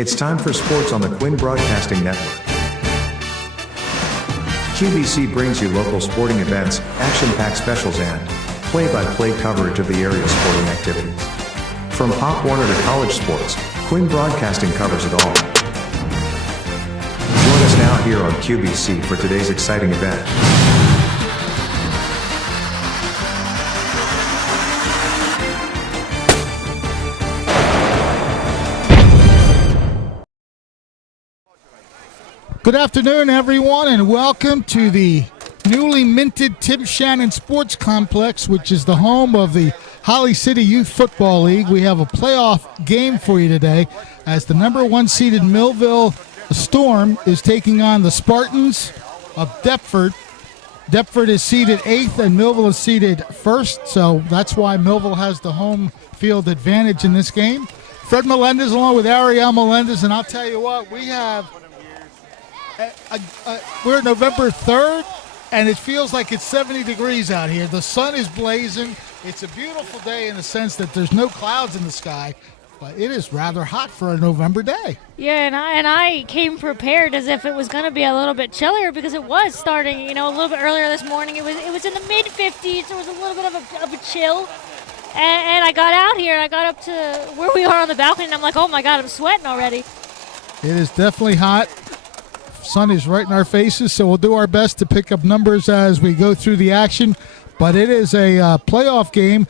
It's time for sports on the Quinn Broadcasting Network. QBC brings you local sporting events, action-packed specials and play-by-play coverage of the area's sporting activities. From Pop Warner to college sports, Quinn Broadcasting covers it all. Join us now here on QBC for today's exciting event. Good afternoon, everyone, and welcome to the newly minted Tim Shannon Sports Complex, which is the home of the Holly City Youth Football League. We have a playoff game for you today as the number one seeded Millville Storm is taking on the Spartans of Deptford. Deptford is seeded 8th and Millville is seeded 1st, so that's why Millville has the home field advantage in this game. Fred Melendez along with Ariel Melendez, and I'll tell you what, we have... we're November 3rd, and it feels like it's 70 degrees out here. The sun is blazing. It's a beautiful day in the sense that there's no clouds in the sky, but it is rather hot for a November day. Yeah, and I came prepared as if it was going to be a little bit chillier because it was starting, a little bit earlier this morning. It was in the mid-50s. There was a little bit of a chill. And I got out here, and I got up to where we are on the balcony, and I'm like, oh, my God, I'm sweating already. It is definitely hot. Sun is right in our faces, so we'll do our best to pick up numbers as we go through the action. But it is a playoff game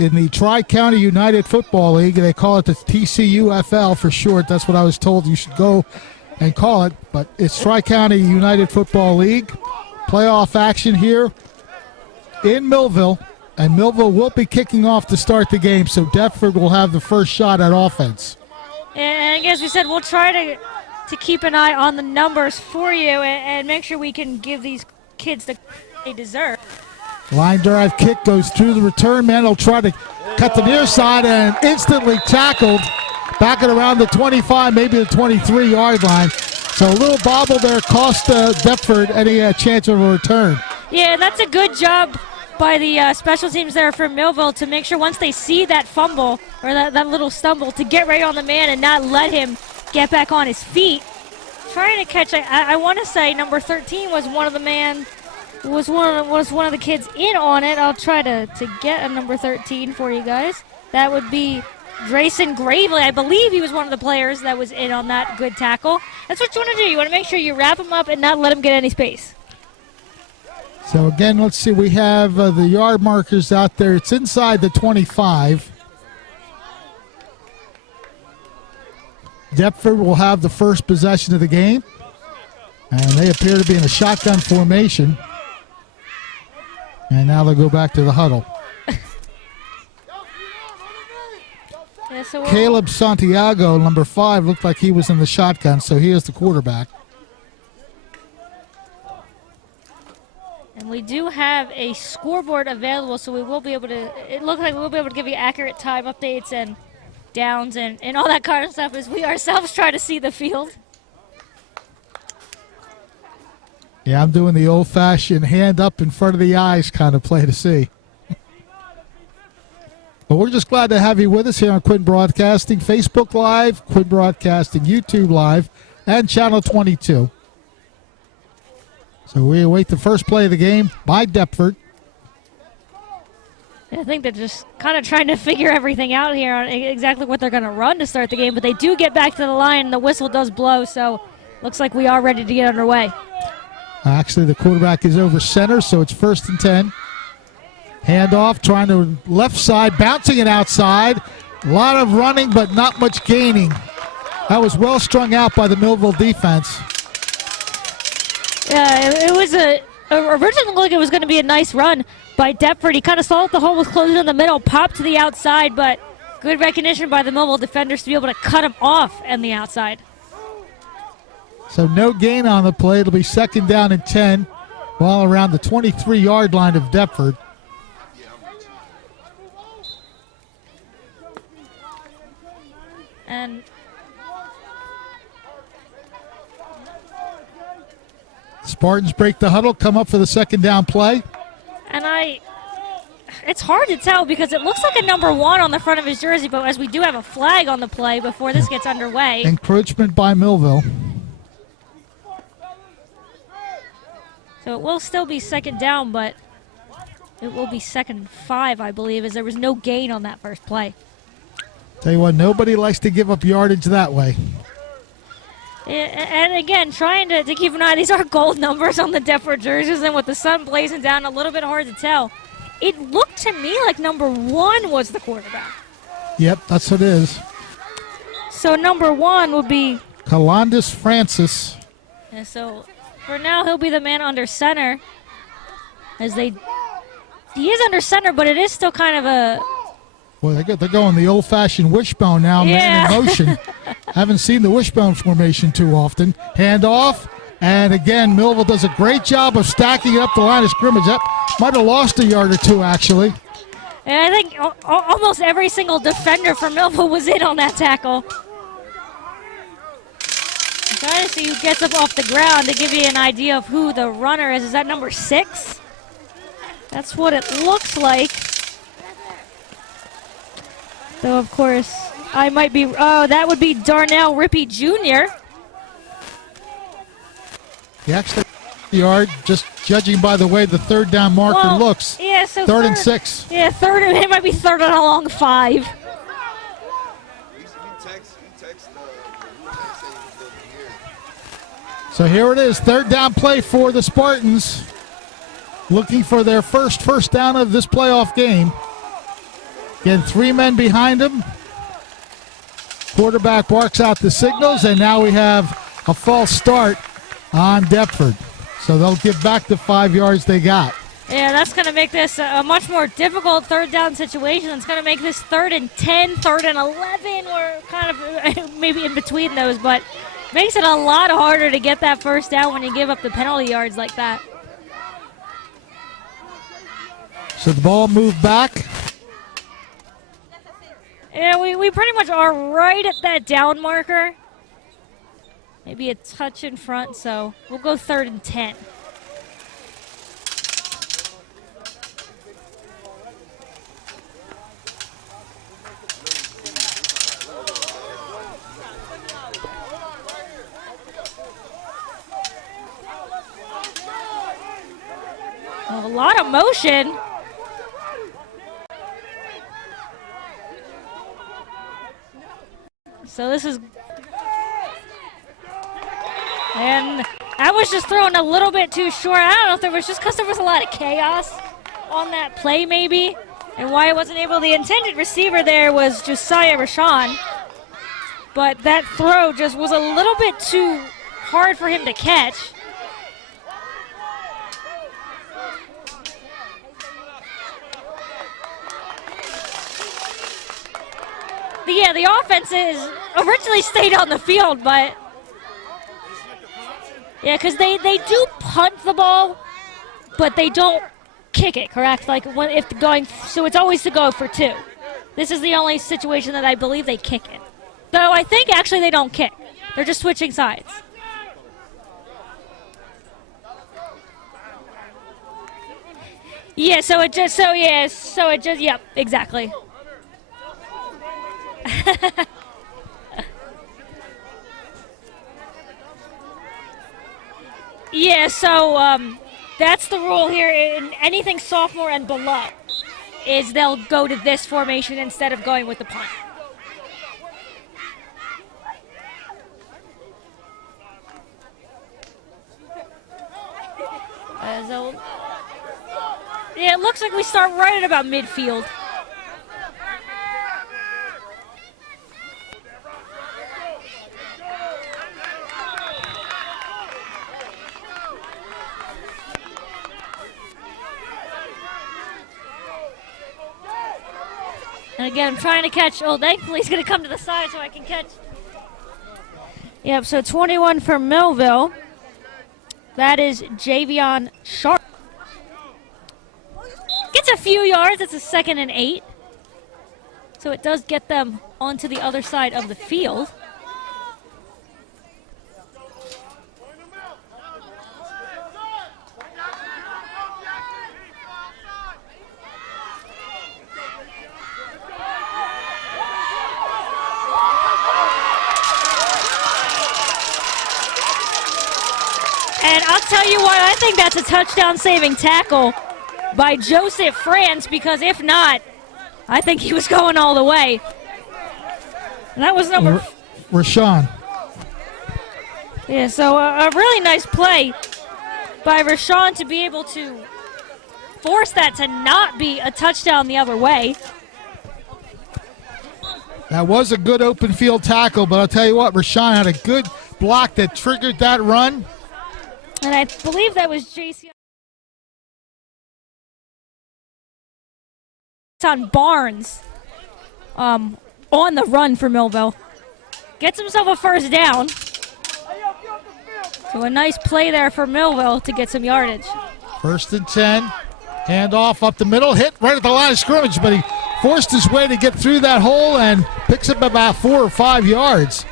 in the Tri-County United Football League. They call it the TCUFL for short. That's what I was told you should go and call it. But it's Tri-County United Football League. Playoff action here in Millville. And Millville will be kicking off to start the game, so Deptford will have the first shot at offense. And as we said, we'll try to keep an eye on the numbers for you and make sure we can give these kids the they deserve. Line drive kick goes through the return man. He'll try to cut the near side and instantly tackled back at around the 25, maybe the 23-yard line. So a little bobble there cost Deptford any chance of a return. Yeah, and that's a good job by the special teams there for Millville to make sure once they see that fumble or that little stumble to get right on the man and not let him get back on his feet. Trying to catch, I want to say number 13 was one of the kids in on it. I'll try to get a number 13 for you guys. That would be Drayson Gravely. I believe he was one of the players that was in on that good tackle. That's what you want to do. You want to make sure you wrap him up and not let him get any space. So again, let's see. We have the yard markers out there. It's inside the 25. Deptford will have the first possession of the game, and they appear to be in a shotgun formation. And now they'll go back to the huddle. Caleb Santiago, number 5, looked like he was in the shotgun, so he is the quarterback. And we do have a scoreboard available, so we will be able to, it looks like we'll be able to give you accurate time updates and downs and all that kind of stuff as we ourselves try to see the field. Yeah, I'm doing the old-fashioned hand up in front of the eyes kind of play to see. But we're just glad to have you with us here on Quinn Broadcasting, Facebook Live, Quinn Broadcasting, YouTube Live, and Channel 22. So we await the first play of the game by Deptford. I think they're just kind of trying to figure everything out here on exactly what they're going to run to start the game, but they do get back to the line, and the whistle does blow, so looks like we are ready to get underway. Actually, the quarterback is over center, so it's 1st and 10. Handoff, trying to left side, bouncing it outside. A lot of running, but not much gaining. That was well strung out by the Millville defense. Yeah, it was originally looked like it was going to be a nice run by Deptford. He kind of saw that the hole was closing in the middle, popped to the outside, but good recognition by the Millville defenders to be able to cut him off on the outside. So no gain on the play. It'll be 2nd down and 10, ball around the 23-yard line of Deptford. And Spartans break the huddle, come up for the 2nd down play. And it's hard to tell because it looks like a number 1 on the front of his jersey, but as we do have a flag on the play before this gets underway. Encroachment by Millville. So it will still be second down, but it will be 2nd and 5, I believe, as there was no gain on that first play. Tell you what, nobody likes to give up yardage that way. And again, trying to keep an eye. These are gold numbers on the Deptford jerseys, and with the sun blazing down, a little bit hard to tell. It looked to me like number 1 was the quarterback. Yep, that's what it is. So number 1 would be Calandis Francis. And so for now, he'll be the man under center. He is under center, but it is still kind of a... Boy, they're going the old-fashioned wishbone now, man in motion. Haven't seen the wishbone formation too often. Handoff, and again, Millville does a great job of stacking up the line of scrimmage. That might have lost a yard or two, actually. And I think almost every single defender for Millville was in on that tackle. I'm trying to see who gets up off the ground to give you an idea of who the runner is. Is that number 6? That's what it looks like. So, of course, I might be... Oh, that would be Darnell Rippey Jr. He actually yard, just judging by the way the third down marker looks. Yeah, so third and 6. Yeah, it might be 3rd and a long 5. So here it is, 3rd down play for the Spartans. Looking for their first down of this playoff game. Again, 3 men behind him. Quarterback barks out the signals, and now we have a false start on Deptford. So they'll give back the 5 yards they got. Yeah, that's going to make this a much more difficult 3rd down situation. It's going to make this 3rd and 10, 3rd and 11, or kind of maybe in between those, but makes it a lot harder to get that first down when you give up the penalty yards like that. So the ball moved back. Yeah, we pretty much are right at that down marker. Maybe a touch in front, so we'll go 3rd and 10. A lot of motion. So this is... And that was just thrown a little bit too short. I don't know if there was just because there was a lot of chaos on that play maybe, and why it wasn't able... The intended receiver there was Josiah Rashawn, but that throw just was a little bit too hard for him to catch. Yeah, the offense is originally stayed on the field, but yeah, because they do punt the ball, but they don't kick it, correct? Like if going, so it's always to go for 2. This is the only situation that I believe they kick it. Though I think actually they don't kick; they're just switching sides. Yeah, yep, exactly. Yeah, so that's the rule here. In anything sophomore and below is they'll go to this formation instead of going with the punt. Yeah, it looks like we start right at about midfield. And again, I'm trying to catch. Oh, thankfully he's going to come to the side so I can catch. Yep, so 21 for Millville. That is Javion Sharp. Gets a few yards. It's a 2nd and 8. So it does get them onto the other side of the field. And I'll tell you what, I think that's a touchdown-saving tackle by Joseph France, because if not, I think he was going all the way. And that was number... Rashawn. Yeah, so a really nice play by Rashawn to be able to force that to not be a touchdown the other way. That was a good open field tackle, but I'll tell you what, Rashawn had a good block that triggered that run. And I believe that was JC on Barnes on the run for Millville. Gets himself a first down. So a nice play there for Millville to get some yardage. 1st and 10. Handoff up the middle. Hit right at the line of scrimmage, but he forced his way to get through that hole and picks up about 4 or 5 yards.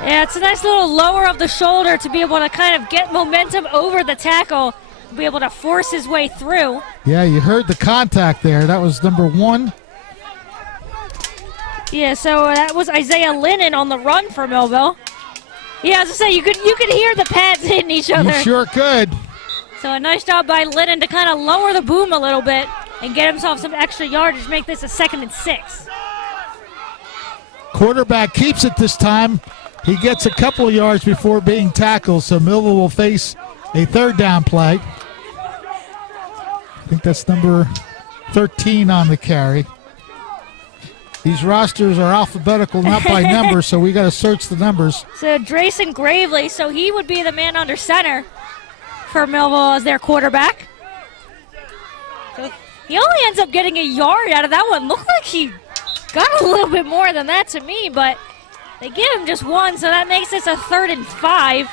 Yeah, it's a nice little lower of the shoulder to be able to kind of get momentum over the tackle, be able to force his way through. Yeah, you heard the contact there. That was number 1. Yeah, so that was Isaiah Lennon on the run for Millville. Yeah, as I say, you could hear the pads hitting each other. You sure could. So a nice job by Lennon to kind of lower the boom a little bit and get himself some extra yardage, make this a 2nd and 6. Quarterback keeps it this time. He gets a couple of yards before being tackled, so Millville will face a 3rd down play. I think that's number 13 on the carry. These rosters are alphabetical, not by number, so we got to search the numbers. So Drayson Gravely, so he would be the man under center for Millville as their quarterback. So he only ends up getting a yard out of that one. Looked like he got a little bit more than that to me, but they give him just 1, so that makes this a 3rd and 5.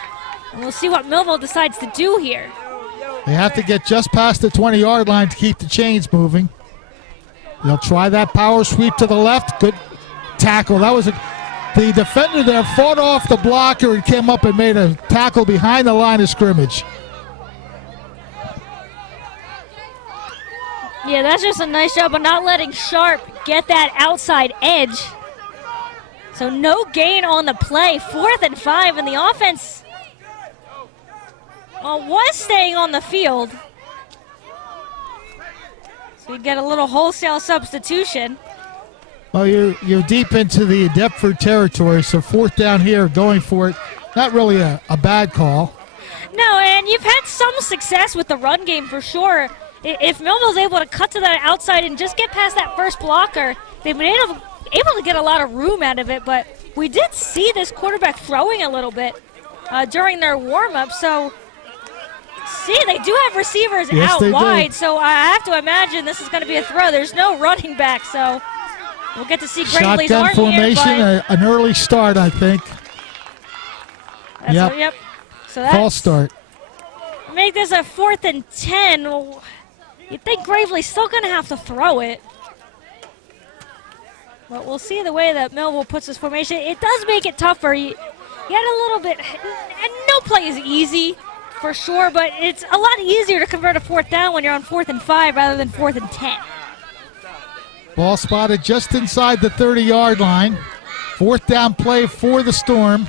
And we'll see what Millville decides to do here. They have to get just past the 20-yard line to keep the chains moving. They'll try that power sweep to the left. Good tackle. That was the defender there fought off the blocker and came up and made a tackle behind the line of scrimmage. Yeah, that's just a nice job of not letting Sharp get that outside edge. So no gain on the play. 4th and 5, and the offense was staying on the field. So we get a little wholesale substitution. Well, you're deep into the Deptford territory, so 4th down here, going for it. Not really a bad call. No, and you've had some success with the run game for sure. If Millville's able to cut to that outside and just get past that first blocker, they've been able to get a lot of room out of it. But we did see this quarterback throwing a little bit during their warm-up. So, see, they do have receivers out wide. So I have to imagine this is going to be a throw. There's no running back, so we'll get to see Gravely's arm shotgun formation, here, an early start, I think. Yep. So that's false start. Make this a 4th and 10. Well, you'd think Gravely's still going to have to throw it. But we'll see the way that Millville puts this formation. It does make it tougher. You get a little bit, and no play is easy for sure, but it's a lot easier to convert a 4th down when you're on 4th and 5 rather than 4th and 10. Ball spotted just inside the 30-yard line. 4th down play for the Storm.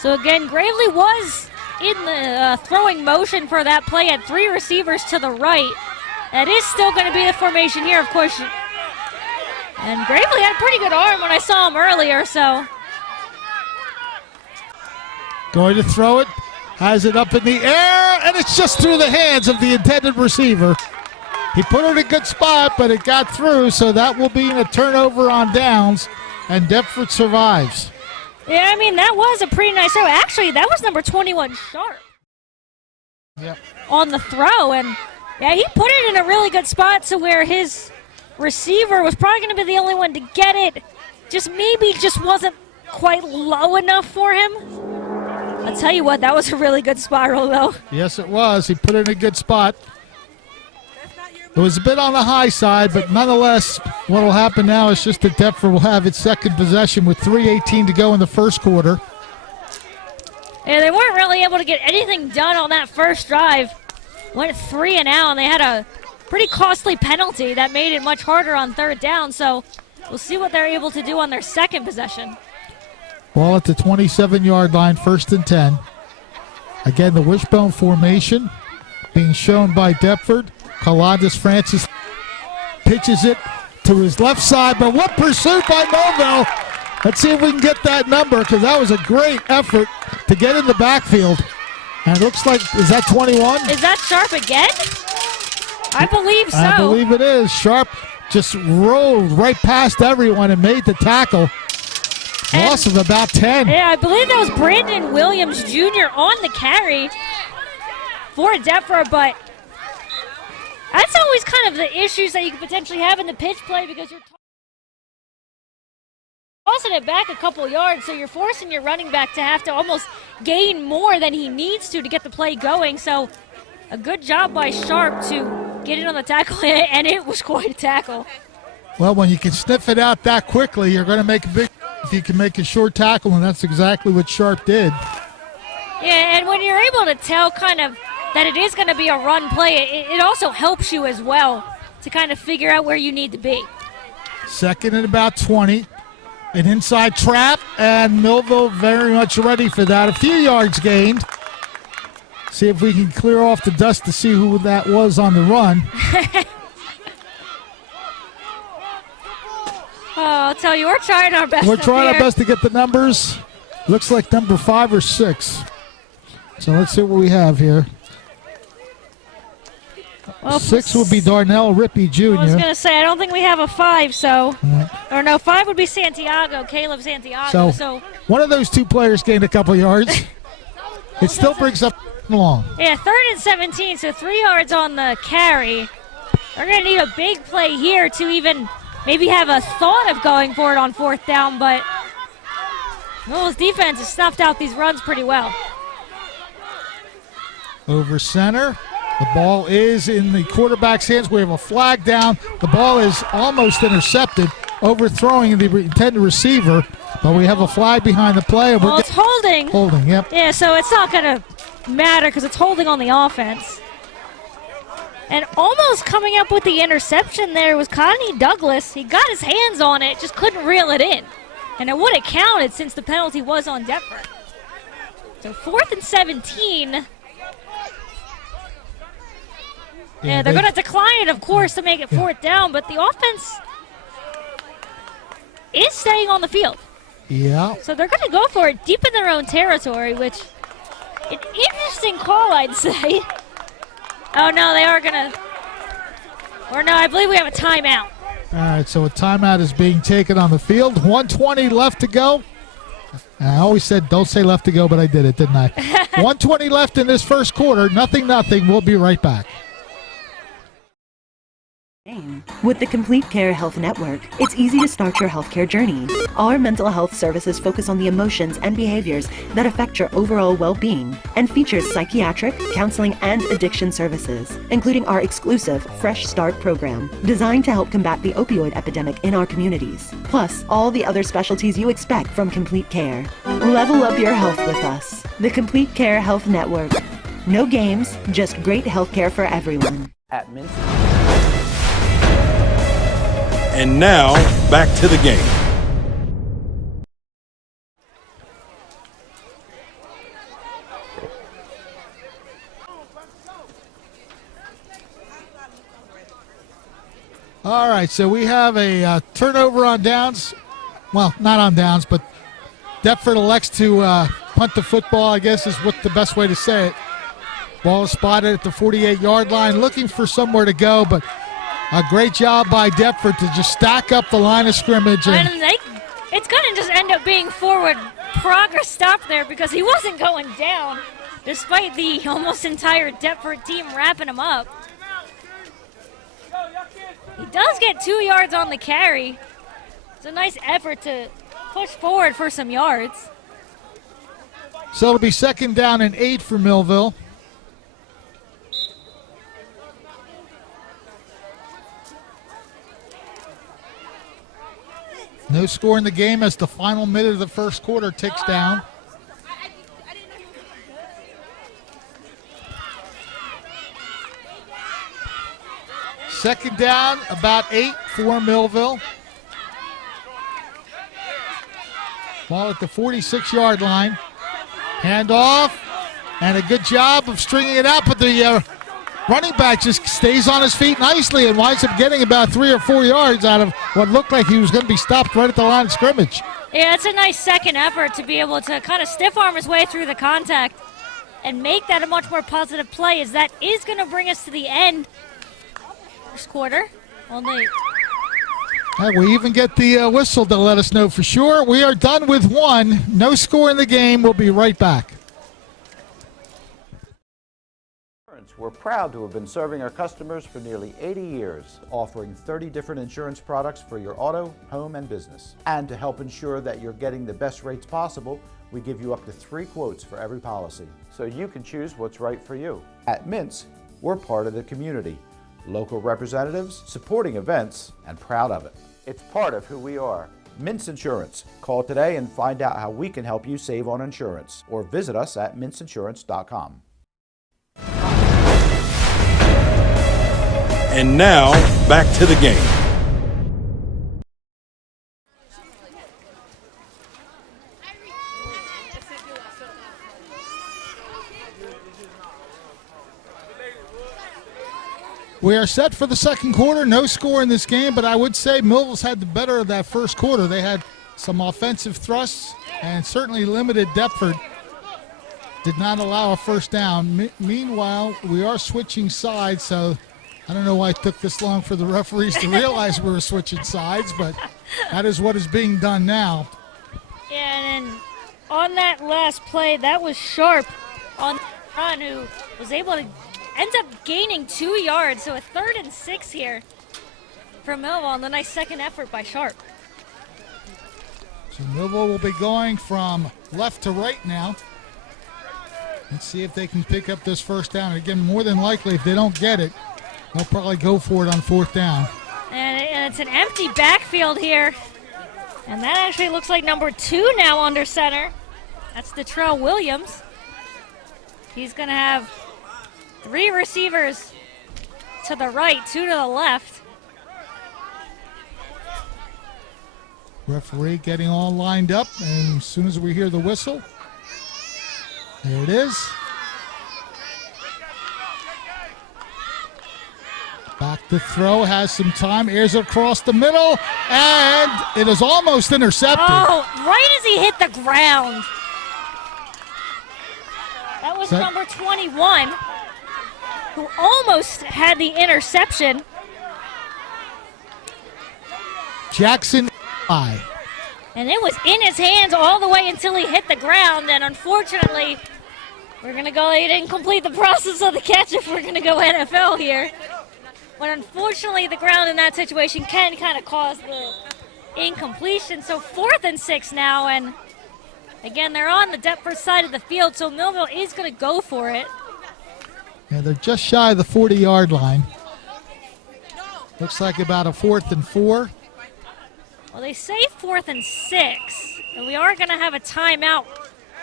So again, Gravely was in the throwing motion for that play, had 3 receivers to the right. That is still going to be the formation here, of course. And Gravely had a pretty good arm when I saw him earlier, so. Going to throw it, has it up in the air, and it's just through the hands of the intended receiver. He put it in a good spot, but it got through, so that will be a turnover on downs, and Deptford survives. Yeah, I mean, that was a pretty nice throw. Actually, that was number 21, Sharp, on the throw. And, yeah, he put it in a really good spot to where his receiver was probably going to be the only one to get it. Maybe wasn't quite low enough for him. I'll tell you what, that was a really good spiral, though. Yes, it was. He put it in a good spot. It was a bit on the high side, but nonetheless, what will happen now is just that Deptford will have its second possession with 3:18 to go in the first quarter. Yeah, they weren't really able to get anything done on that first drive. Went 3 and out, and they had a pretty costly penalty that made it much harder on 3rd down, so we'll see what they're able to do on their second possession. Ball at the 27-yard line, 1st and 10. Again, the wishbone formation being shown by Deptford. Calandis Francis pitches it to his left side, but what pursuit by Millville. Let's see if we can get that number, because that was a great effort to get in the backfield. And it looks like, is that 21? Is that Sharp again? I believe so. I believe it is. Sharp just rolled right past everyone and made the tackle. Loss of about 10. Yeah, I believe that was Brandon Williams Jr. on the carry for Deptford, but that's always kind of the issues that you could potentially have in the pitch play, because you're tossing it back a couple yards, so you're forcing your running back to have to almost gain more than he needs to get the play going. So a good job by Sharp to get in on the tackle, and it was quite a tackle. Well, when you can sniff it out that quickly, you're going to make a big, if you can make a short tackle, and that's exactly what Sharp did. Yeah, and when you're able to tell kind of that it is going to be a run play, it also helps you as well to kind of figure out where you need to be. 2nd and about 20. An inside trap, and Millville very much ready for that. A few yards gained. See if we can clear off the dust to see who that was on the run. Oh, I'll tell you, we're trying our best. We're trying our best to get the numbers. Looks like number 5 or 6. So let's see what we have here. Well, 6 would be Darnell Rippey Jr. I was going to say, I don't think we have a 5, so. Or no, 5 would be Santiago, Caleb Santiago. So one of those two players gained a couple yards. It still brings up along. Yeah, 3rd and 17, so 3 yards on the carry. They're going to need a big play here to even maybe have a thought of going for it on 4th down, but Millville's defense has snuffed out these runs pretty well. Over center. The ball is in the quarterback's hands. We have a flag down. The ball is almost intercepted, overthrowing the intended receiver, but we have a flag behind the play. And well, it's holding. Holding, yep. Yeah, so it's not going to matter because it's holding on the offense. And almost coming up with the interception there was Connie Douglas. He got his hands on it, just couldn't reel it in. And it would have counted since the penalty was on Deptford. So 4th and 17. Yeah, they're going to decline it, of course, to make it 4th down, but the offense is staying on the field. Yeah. So they're going to go for it deep in their own territory, which an interesting call, I'd say. Oh, no, they are going to. Or no, I believe we have a timeout. All right, so a timeout is being taken on the field. 1:20 left to go. I always said don't say left to go, but I did it, didn't I? 1:20 left in this first quarter. Nothing. We'll be right back. With the Complete Care Health Network, it's easy to start your healthcare journey. Our mental health services focus on the emotions and behaviors that affect your overall well-being and features psychiatric, counseling, and addiction services, including our exclusive Fresh Start program, designed to help combat the opioid epidemic in our communities, plus all the other specialties you expect from Complete Care. Level up your health with us. The Complete Care Health Network. No games, just great healthcare for everyone. At Mincy. And now, back to the game. All right, so we have a turnover on downs. Well, not on downs, but Deptford elects to punt the football, I guess is what the best way to say it. Ball is spotted at the 48-yard line, looking for somewhere to go, but a great job by Deptford to just stack up the line of scrimmage. And it's going to just end up being forward progress stop there because he wasn't going down, despite the almost entire Deptford team wrapping him up. He does get 2 yards on the carry. It's a nice effort to push forward for some yards. So it'll be 2nd down and 8 for Millville. No score in the game as the final minute of the first quarter ticks down. Second down, about 8 for Millville. Ball at the 46-yard line. Handoff, and a good job of stringing it out, but the running back just stays on his feet nicely and winds up getting about 3 or 4 yards out of what looked like he was going to be stopped right at the line of scrimmage. Yeah, it's a nice second effort to be able to kind of stiff arm his way through the contact and make that a much more positive play, as that is going to bring us to the end. First quarter. Only. We even get the whistle to let us know for sure. We are done with one. No score in the game. We'll be right back. We're proud to have been serving our customers for nearly 80 years, offering 30 different insurance products for your auto, home, and business. And to help ensure that you're getting the best rates possible, we give you up to 3 quotes for every policy, so you can choose what's right for you. At Mintz, we're part of the community, local representatives, supporting events, and proud of it. It's part of who we are. Mintz Insurance. Call today and find out how we can help you save on insurance, or visit us at mintzinsurance.com. And now, back to the game. We are set for the second quarter. No score in this game, but I would say Millville's had the better of that first quarter. They had some offensive thrusts and certainly limited Deptford. Did not allow a first down. Meanwhile, we are switching sides, so I don't know why it took this long for the referees to realize we were switching sides, but that is what is being done now. Yeah, and on that last play, that was Sharp on the run, who was able to end up gaining 2 yards, so a 3rd and 6 here for Millville on the nice second effort by Sharp. So Millville will be going from left to right now. Let's see if they can pick up this first down. Again, more than likely, if they don't get it, they'll probably go for it on 4th down. And it's an empty backfield here. And that actually looks like number 2 now under center. That's Detrell Williams. He's going to have 3 receivers to the right, 2 to the left. Referee getting all lined up, and as soon as we hear the whistle, there it is. Back to throw, has some time, airs across the middle, and it is almost intercepted. Oh, right as he hit the ground. That was number 21, who almost had the interception. Jackson. And it was in his hands all the way until he hit the ground, and unfortunately, we're going to go, he didn't complete the process of the catch if we're going to go NFL here. But unfortunately, the ground in that situation can kind of cause the incompletion. So 4th and 6 now, and again, they're on the Deptford side of the field, so Millville is going to go for it. Yeah, they're just shy of the 40-yard line. Looks like about a 4th and 4. Well, they say 4th and 6, and we are going to have a timeout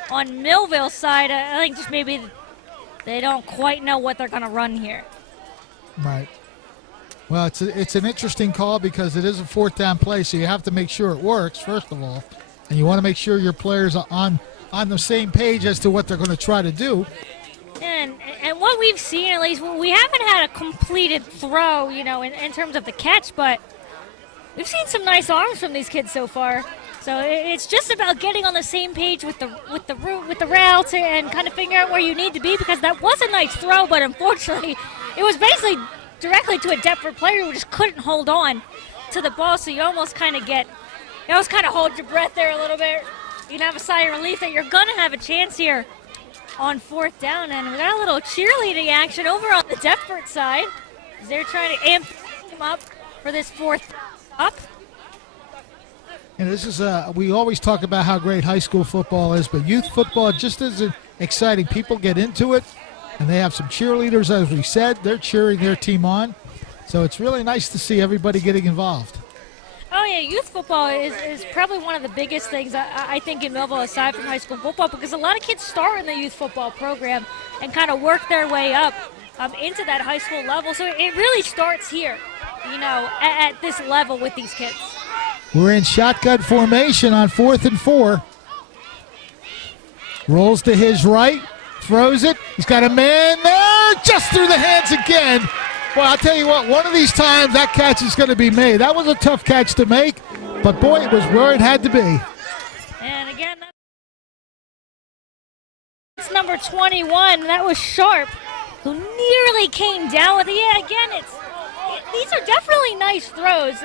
on Millville's side. I think just maybe they don't quite know what they're going to run here. Right. Well, it's an interesting call because it is a 4th down play, so you have to make sure it works, first of all. And you want to make sure your players are on the same page as to what they're going to try to do. And what we've seen, at least, we haven't had a completed throw, in terms of the catch, but we've seen some nice arms from these kids so far. So it's just about getting on the same page with the routes and kind of figuring out where you need to be, because that was a nice throw, but unfortunately it was basically directly to a Deptford player who just couldn't hold on to the ball. So you almost kind of hold your breath there a little bit. You can have a sigh of relief that you're going to have a chance here on 4th down. And we got a little cheerleading action over on the Deptford side as they're trying to amp him up for this 4th up. And this is we always talk about how great high school football is, but youth football just isn't exciting. People get into it, and they have some cheerleaders, as we said. They're cheering their team on. So it's really nice to see everybody getting involved. Oh, yeah, youth football is probably one of the biggest things, I think, in Millville, aside from high school football, because a lot of kids start in the youth football program and kind of work their way up into that high school level. So it really starts here, at this level with these kids. We're in shotgun formation on 4th and 4. Rolls to his right, throws it. He's got a man there, just through the hands again. Well, I'll tell you what, one of these times that catch is going to be made. That was a tough catch to make, but boy, it was where it had to be. And again, that's number 21. That was Sharp, who nearly came down with it. Yeah, again, these are definitely nice throws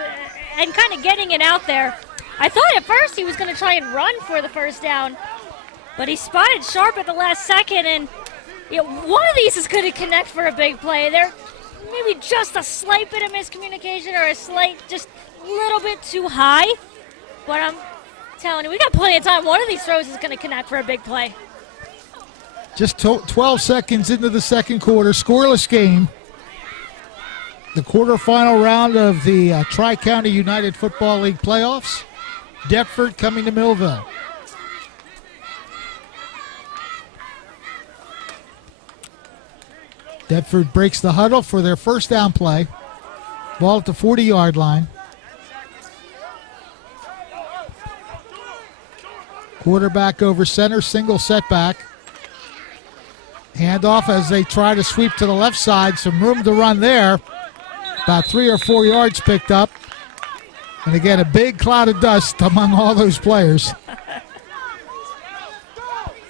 and kind of getting it out there. I thought at first he was going to try and run for the first down, but he spotted Sharp at the last second, and one of these is going to connect for a big play. There maybe just a slight bit of miscommunication or a slight, just a little bit too high, but I'm telling you, we got plenty of time. One of these throws is going to connect for a big play. Just 12 seconds into the second quarter, scoreless game. The quarterfinal round of the Tri-County United Football League playoffs. Deptford coming to Millville. Deptford breaks the huddle for their first down play. Ball at the 40-yard line. Quarterback over center, single setback. Handoff as they try to sweep to the left side. Some room to run there. About 3 or 4 yards picked up. And again, a big cloud of dust among all those players.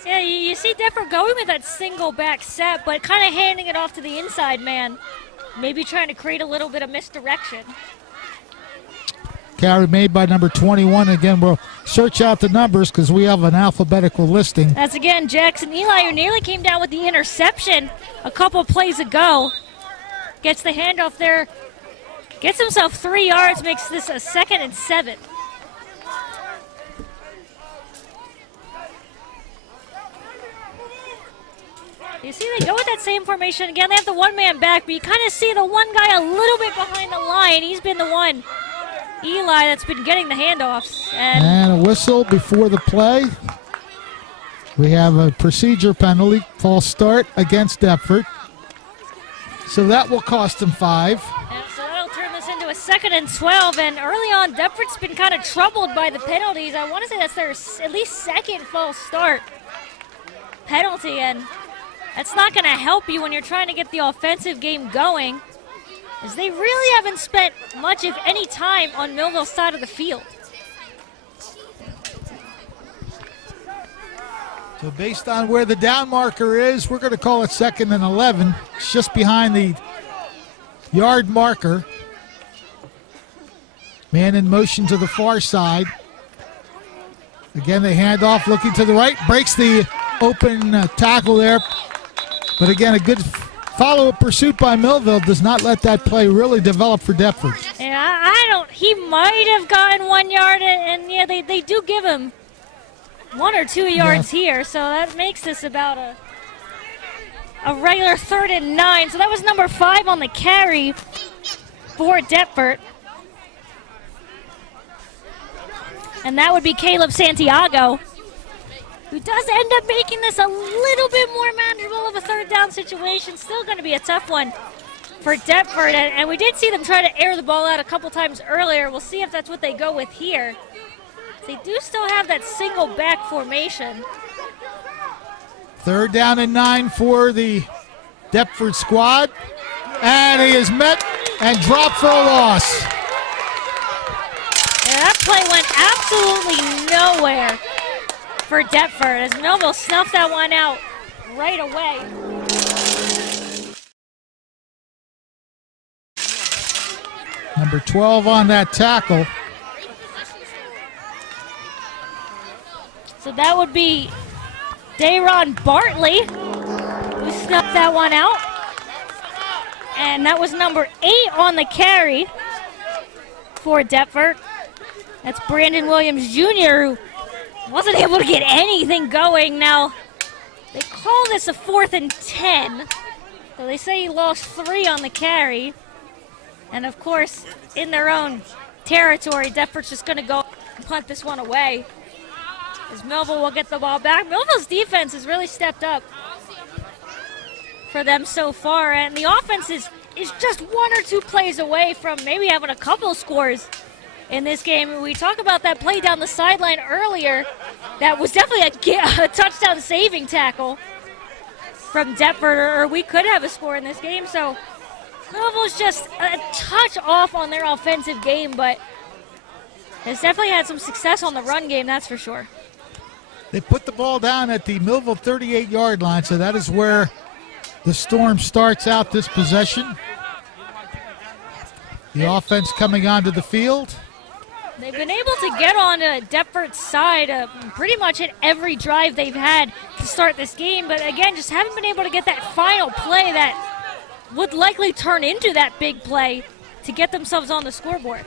Yeah, you see Deptford going with that single back set, but kind of handing it off to the inside man. Maybe trying to create a little bit of misdirection. Carry made by number 21. Again, we'll search out the numbers because we have an alphabetical listing. That's again Jackson Eli, who nearly came down with the interception a couple plays ago. Gets the handoff there. Gets himself 3 yards, makes this a 2nd and 7. You see, they go with that same formation again. They have the one-man back, but you kind of see the one guy a little bit behind the line. He's been the one, Eli, that's been getting the handoffs. And a whistle before the play. We have a procedure penalty, false start against Deptford. So that will cost them 5. And so that'll turn this into a 2nd and 12. And early on, Deptford's been kind of troubled by the penalties. I want to say that's their at least 2nd false start penalty. And that's not going to help you when you're trying to get the offensive game going, as they really haven't spent much, if any, time on Millville's side of the field. So based on where the down marker is, we're going to call it 2nd and 11. It's just behind the yard marker. Man in motion to the far side. Again, they hand off, looking to the right, breaks the open tackle there. But again, a good follow-up pursuit by Millville does not let that play really develop for Deptford. Yeah, he might have gotten 1 yard, and yeah, they do give him 1 or 2 yards here, so that makes this about a regular 3rd and 9. So that was number 5 on the carry for Deptford. And that would be Caleb Santiago, who does end up making this a little bit more manageable of a 3rd down situation. Still going to be a tough one for Deptford. And we did see them try to air the ball out a couple times earlier. We'll see if that's what they go with here. They do still have that single back formation. 3rd down and 9 for the Deptford squad. And he is met and dropped for a loss. Yeah, that play went absolutely nowhere for Deptford, as Millville snuffed that one out right away. Number 12 on that tackle. So that would be Dayron Bartley, who snuffed that one out. And that was number 8 on the carry for Deptford. That's Brandon Williams Jr., who wasn't able to get anything going. Now, they call this a 4th and 10. So they say he lost 3 on the carry. And of course, in their own territory, Deptford's just going to go and punt this one away, as Millville will get the ball back. Millville's defense has really stepped up for them so far, and the offense is just 1 or 2 plays away from maybe having a couple scores in this game. We talked about that play down the sideline earlier. that was definitely a touchdown saving tackle from Deptford, or we could have a score in this game. So Millville's just a touch off on their offensive game, but has definitely had some success on the run game, that's for sure. They put the ball down at the Millville 38-yard line, so that is where the Storm starts out this possession. The offense coming onto the field. They've been able to get on Deptford's side pretty much at every drive they've had to start this game, but again, just haven't been able to get that final play that would likely turn into that big play to get themselves on the scoreboard.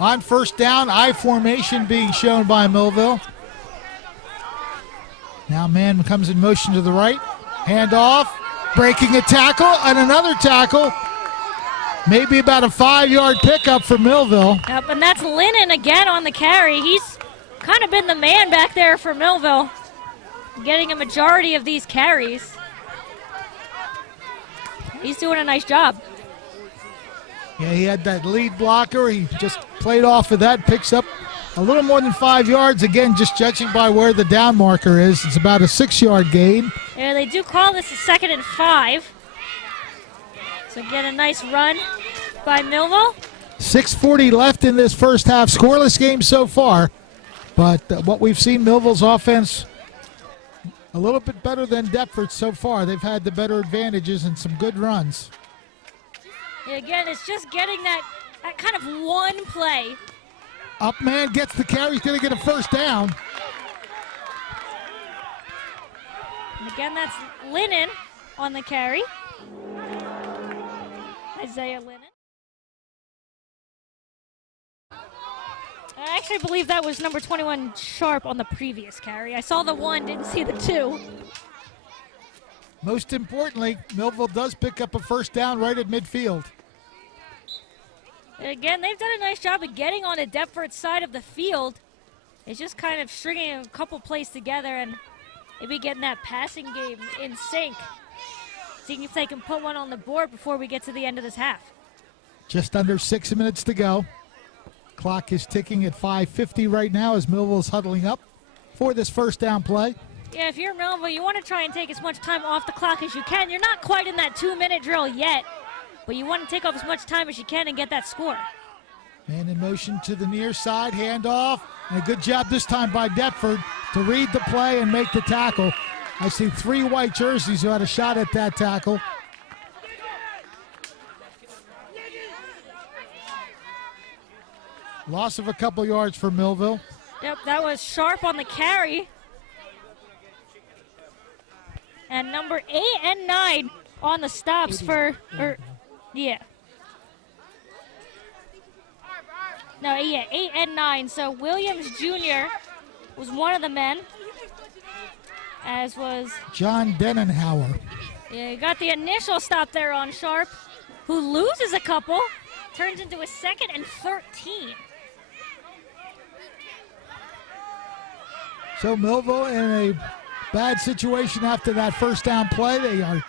On first down, I formation being shown by Millville. Now man comes in motion to the right. Handoff, breaking a tackle, and another tackle. Maybe about a 5-yard pickup for Millville. Yep, and that's Lennon again on the carry. He's kind of been the man back there for Millville, getting a majority of these carries. He's doing a nice job. Yeah, he had that lead blocker. He just played off of that, picks up a little more than 5 yards. Again, just judging by where the down marker is, it's about a 6-yard gain. Yeah, they do call this a 2nd and 5. So again, a nice run by Millville. 6:40 left in this first half. Scoreless game so far. But what we've seen, Millville's offense a little bit better than Deptford so far. They've had the better advantages and some good runs. Yeah, again, it's just getting that kind of one play. Up man gets the carry. He's going to get a first down. And again, that's Lennon on the carry. Isaiah Lennon. I actually believe that was number 21 Sharp on the previous carry. I saw the 1, didn't see the 2. Most importantly, Millville does pick up a first down right at midfield. Again, they've done a nice job of getting on the Deptford side of the field. It's just kind of stringing a couple plays together and maybe getting that passing game in sync. Seeing if they can put one on the board before we get to the end of this half. Just under 6 minutes to go. Clock is ticking at 5:50 right now as Millville's huddling up for this first down play. Yeah, if you're Millville, you want to try and take as much time off the clock as you can. You're not quite in that 2-minute drill yet, but you want to take off as much time as you can and get that score. Man in motion to the near side, handoff, and a good job this time by Deptford to read the play and make the tackle. I see 3 white jerseys who had a shot at that tackle. Loss of a couple yards for Millville. Yep, that was Sharp on the carry. And number 8 and 9 on the stops for, yeah. No, yeah, 8 and 9. So Williams Jr. was one of the men, as was John Denenhauer. Yeah, you got the initial stop there on Sharp, who loses a couple, turns into a 2nd and 13. So Millville in a bad situation after that first down play. They are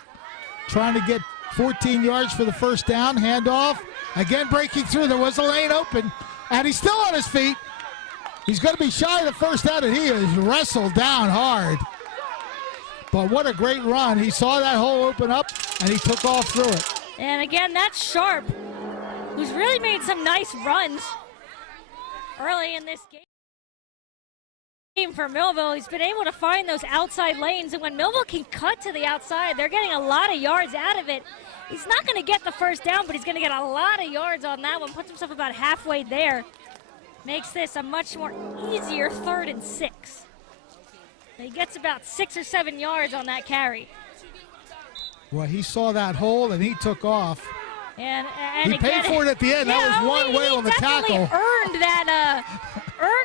trying to get 14 yards for the first down. Handoff. Again breaking through. There was a lane open. And he's still on his feet. He's going to be shy of the first down, and he is wrestled down hard. But what a great run. He saw that hole open up, and he took off through it. And again, that's Sharp, who's really made some nice runs early in this game. For Millville, he's been able to find those outside lanes, and when Millville can cut to the outside, they're getting a lot of yards out of it. He's not going to get the first down, but he's going to get a lot of yards on that one. Puts himself about halfway there. Makes this a much more easier 3rd and 6. He gets about 6 or 7 yards on that carry. Well, he saw that hole, and he took off. And he again, paid for it at the end. Yeah, that was one way on the tackle. Earned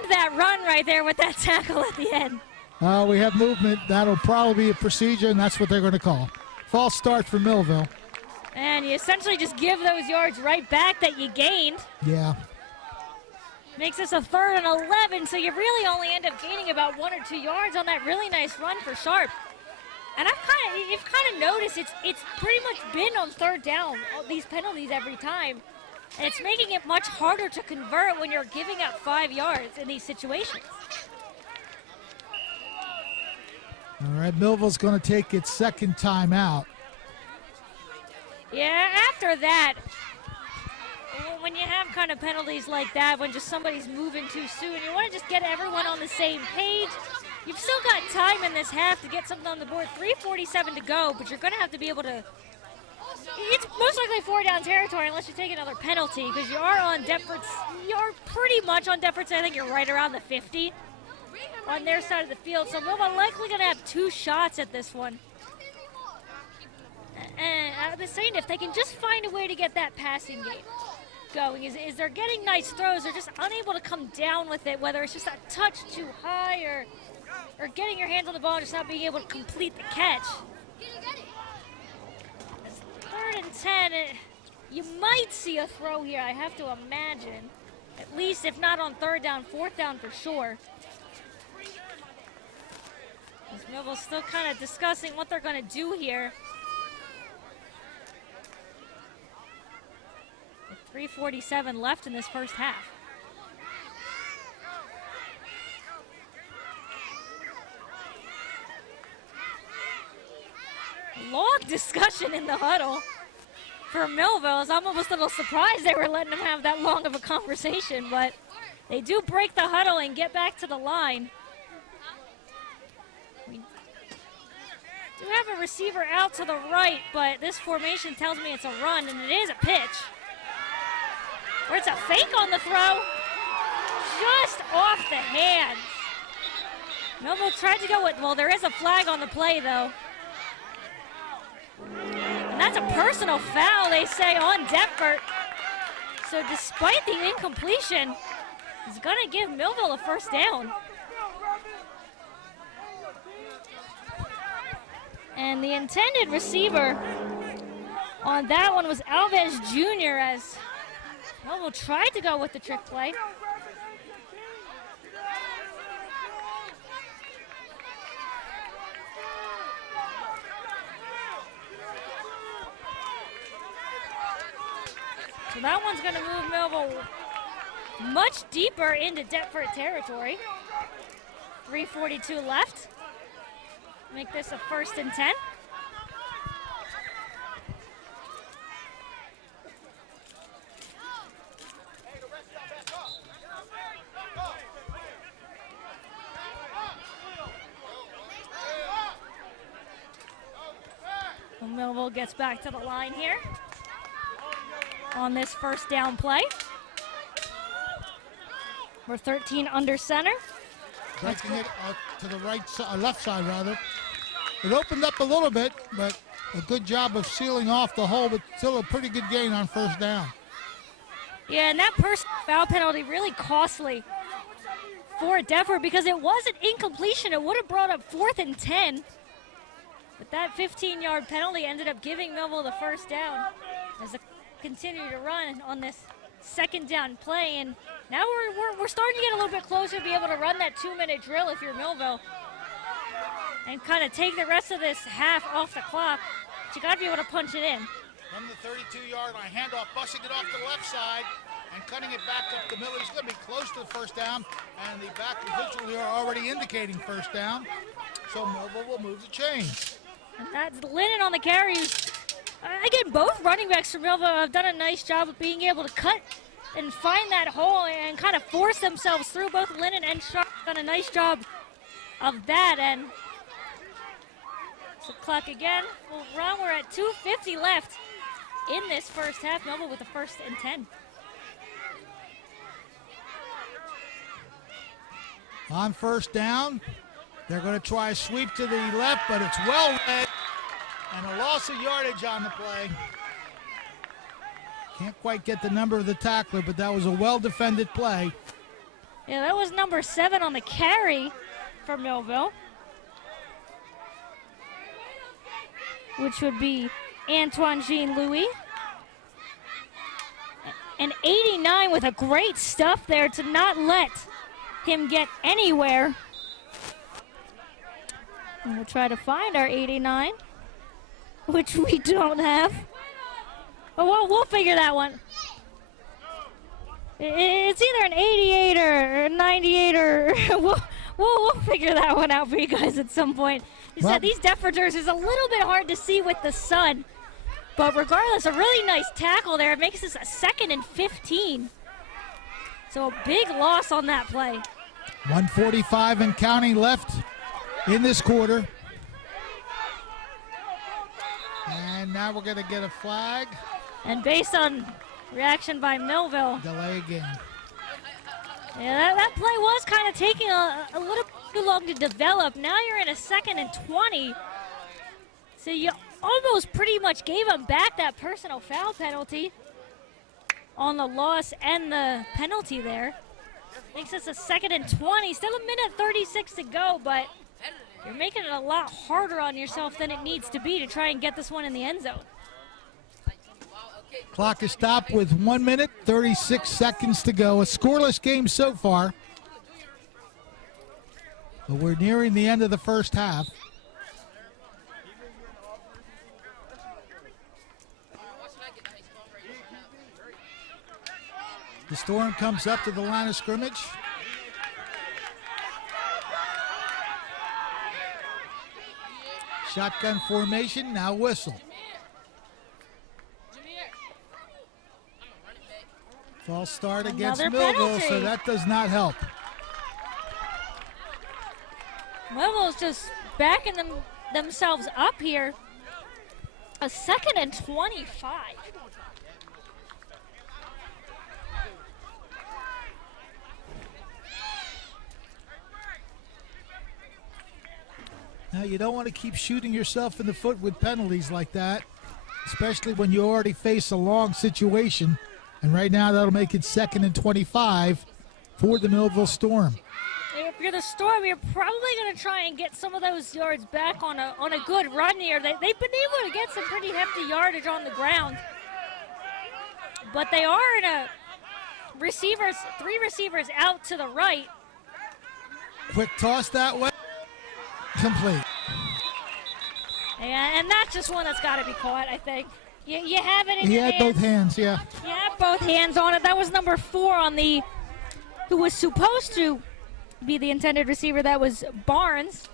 that run right there with that tackle at the end. We have movement. That'll probably be a procedure, and that's what they're going to call. False start for Millville. And you essentially just give those yards right back that you gained. Yeah. Makes this a 3rd and 11, so you really only end up gaining about 1 or 2 yards on that really nice run for Sharp. And you've kind of noticed it's pretty much been on 3rd down, these penalties every time. And it's making it much harder to convert when you're giving up 5 yards in these situations. All right, Millville's going to take its second timeout. Yeah, after that, when you have kind of penalties like that, when just somebody's moving too soon, you want to just get everyone on the same page. You've still got time in this half to get something on the board. 3:47 to go, but you're going to have to be able to. It's most likely 4 down territory unless you take another penalty, because you are on Deptford's. You're pretty much on Deptford's. I think you're right around the 50 on their side of the field. So Millville likely going to have 2 shots at this one. And I've been saying, if they can just find a way to get that passing game going, is they're getting nice throws, they're just unable to come down with it, whether it's just a touch too high or getting your hands on the ball and just not being able to complete the catch. It's 3rd and 10. You might see a throw here, I have to imagine. At least if not on 3rd down, 4th down for sure. As Millville's still kind of discussing what they're going to do here. 3:47 left in this first half. Long discussion in the huddle for Millville. I'm almost a little surprised they were letting them have that long of a conversation, but they do break the huddle and get back to the line. We do have a receiver out to the right, but this formation tells me it's a run, and it is a pitch. Or it's a fake on the throw. Just off the hands. Millville tried to go with, well, there is a flag on the play, though. And that's a personal foul, they say, on Deptford. So despite the incompletion, he's going to give Millville a first down. And the intended receiver on that one was Alves Jr. as Millville tried to go with the trick play. So that one's going to move Millville much deeper into Deptford territory. 3:42 left. Make this a 1st and 10. Millville gets back to the line here on this first down play. We're 13 under center. Taking it to the left side rather. It opened up a little bit, but a good job of sealing off the hole, but still a pretty good gain on first down. Yeah, and that personal foul penalty really costly for Deptford because it was an incompletion. It would have brought up 4th and 10. But that 15-yard penalty ended up giving Millville the first down as they continue to run on this 2nd down play. And now we're starting to get a little bit closer to be able to run that 2-minute drill if you're Millville and kind of take the rest of this half off the clock. But you got to be able to punch it in. From the 32-yard line, handoff, busting it off the left side and cutting it back up the middle. He's going to be close to the first down, and the back officials here are already indicating first down. So Millville will move the chains. And that's Lennon on the carries. Again, both running backs from Millville have done a nice job of being able to cut and find that hole and kind of force themselves through. Both Lennon and Sharp done a nice job of that. And so clock again will run. We're at 2:50 left in this first half. Millville with the 1st and 10. On first down, they're going to try a sweep to the left, but it's well read, and a loss of yardage on the play. Can't quite get the number of the tackler, but that was a well-defended play. Yeah, that was number 7 on the carry for Millville, which would be Antoine Jean-Louis. And 89 with a great stuff there to not let him get anywhere. And we'll try to find our 89, which we don't have. But we'll figure that one. It's either an 88 or a 98 or we'll figure that one out for you guys at some point. You said these Deptford jerseys is a little bit hard to see with the sun, but regardless, a really nice tackle there. It makes this a 2nd and 15. So a big loss on that play. 1:45 and counting left in this quarter. And now we're going to get a flag. And based on reaction by Millville, Delay game. Yeah, that play was kind of taking a little too long to develop. Now you're in a 2nd and 20. So you almost pretty much gave them back that personal foul penalty on the loss and the penalty there. Makes this a 2nd and 20. Still a minute 36 to go, but you're making it a lot harder on yourself than it needs to be to try and get this one in the end zone. Clock is stopped with 1 minute, 36 seconds to go. A scoreless game so far. But we're nearing the end of the first half. The Storm comes up to the line of scrimmage. Shotgun formation, now whistle. False start against Millville, so that does not help. Millville's just backing themselves up here. A 2nd and 25. Now, you don't want to keep shooting yourself in the foot with penalties like that, especially when you already face a long situation. And right now, that'll make it 2nd and 25 for the Millville Storm. If you're the Storm, you're probably going to try and get some of those yards back on a good run here. They've been able to get some pretty hefty yardage on the ground. But they are in a three receivers out to the right. Quick toss that way. Complete. And that's just one that's got to be caught, I think. You have it in your hands. He had both hands, yeah. You have both hands on it. That was number 4 on who was supposed to be the intended receiver. That was Barnes.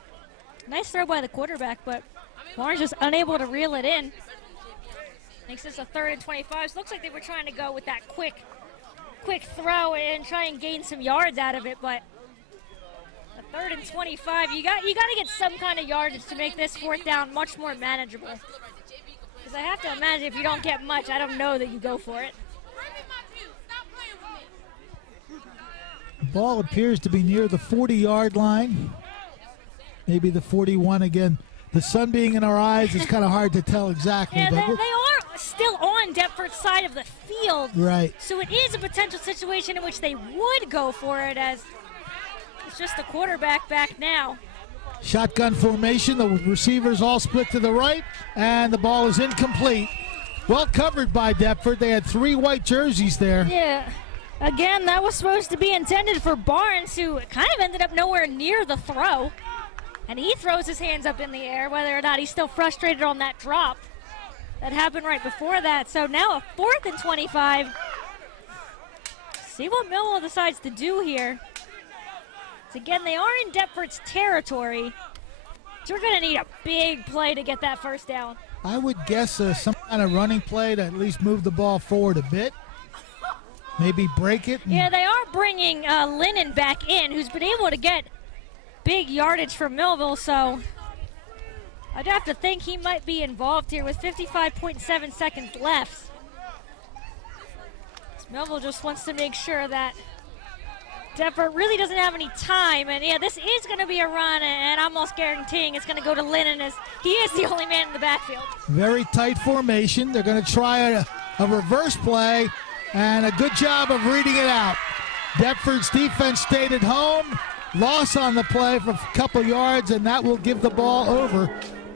Nice throw by the quarterback, but Barnes just unable to reel it in. Makes this a 3rd and 25. So looks like they were trying to go with that quick throw and try and gain some yards out of it, but a 3rd and 25. You got to get some kind of yardage to make this 4th down much more manageable. Because I have to imagine if you don't get much, I don't know that you go for it. The ball appears to be near the 40-yard line. Maybe the 41 again. The sun being in our eyes, it's kind of hard to tell exactly. Yeah, but they are still on Deptford's side of the field. Right. So it is a potential situation in which they would go for it, as it's just the quarterback back now. Shotgun formation. The receivers all split to the right, and the ball is incomplete. Well covered by Deptford. They had 3 white jerseys there. Yeah. Again, that was supposed to be intended for Barnes, who kind of ended up nowhere near the throw. And he throws his hands up in the air, whether or not he's still frustrated on that drop that happened right before that. So now a 4th and 25. See what Millville decides to do here. So again, they are in Deptford's territory. So we're going to need a big play to get that 1st down. I would guess some kind of running play to at least move the ball forward a bit. Maybe break it. Yeah, they are bringing Lennon back in, who's been able to get big yardage for Millville, so I'd have to think he might be involved here with 55.7 seconds left. Millville just wants to make sure that Deptford really doesn't have any time, and yeah, this is going to be a run, and I'm almost guaranteeing it's going to go to Lennon, as he is the only man in the backfield. Very tight formation. They're going to try a reverse play, and a good job of reading it out. Deptford's defense stayed at home. Loss on the play for a couple yards, and that will give the ball over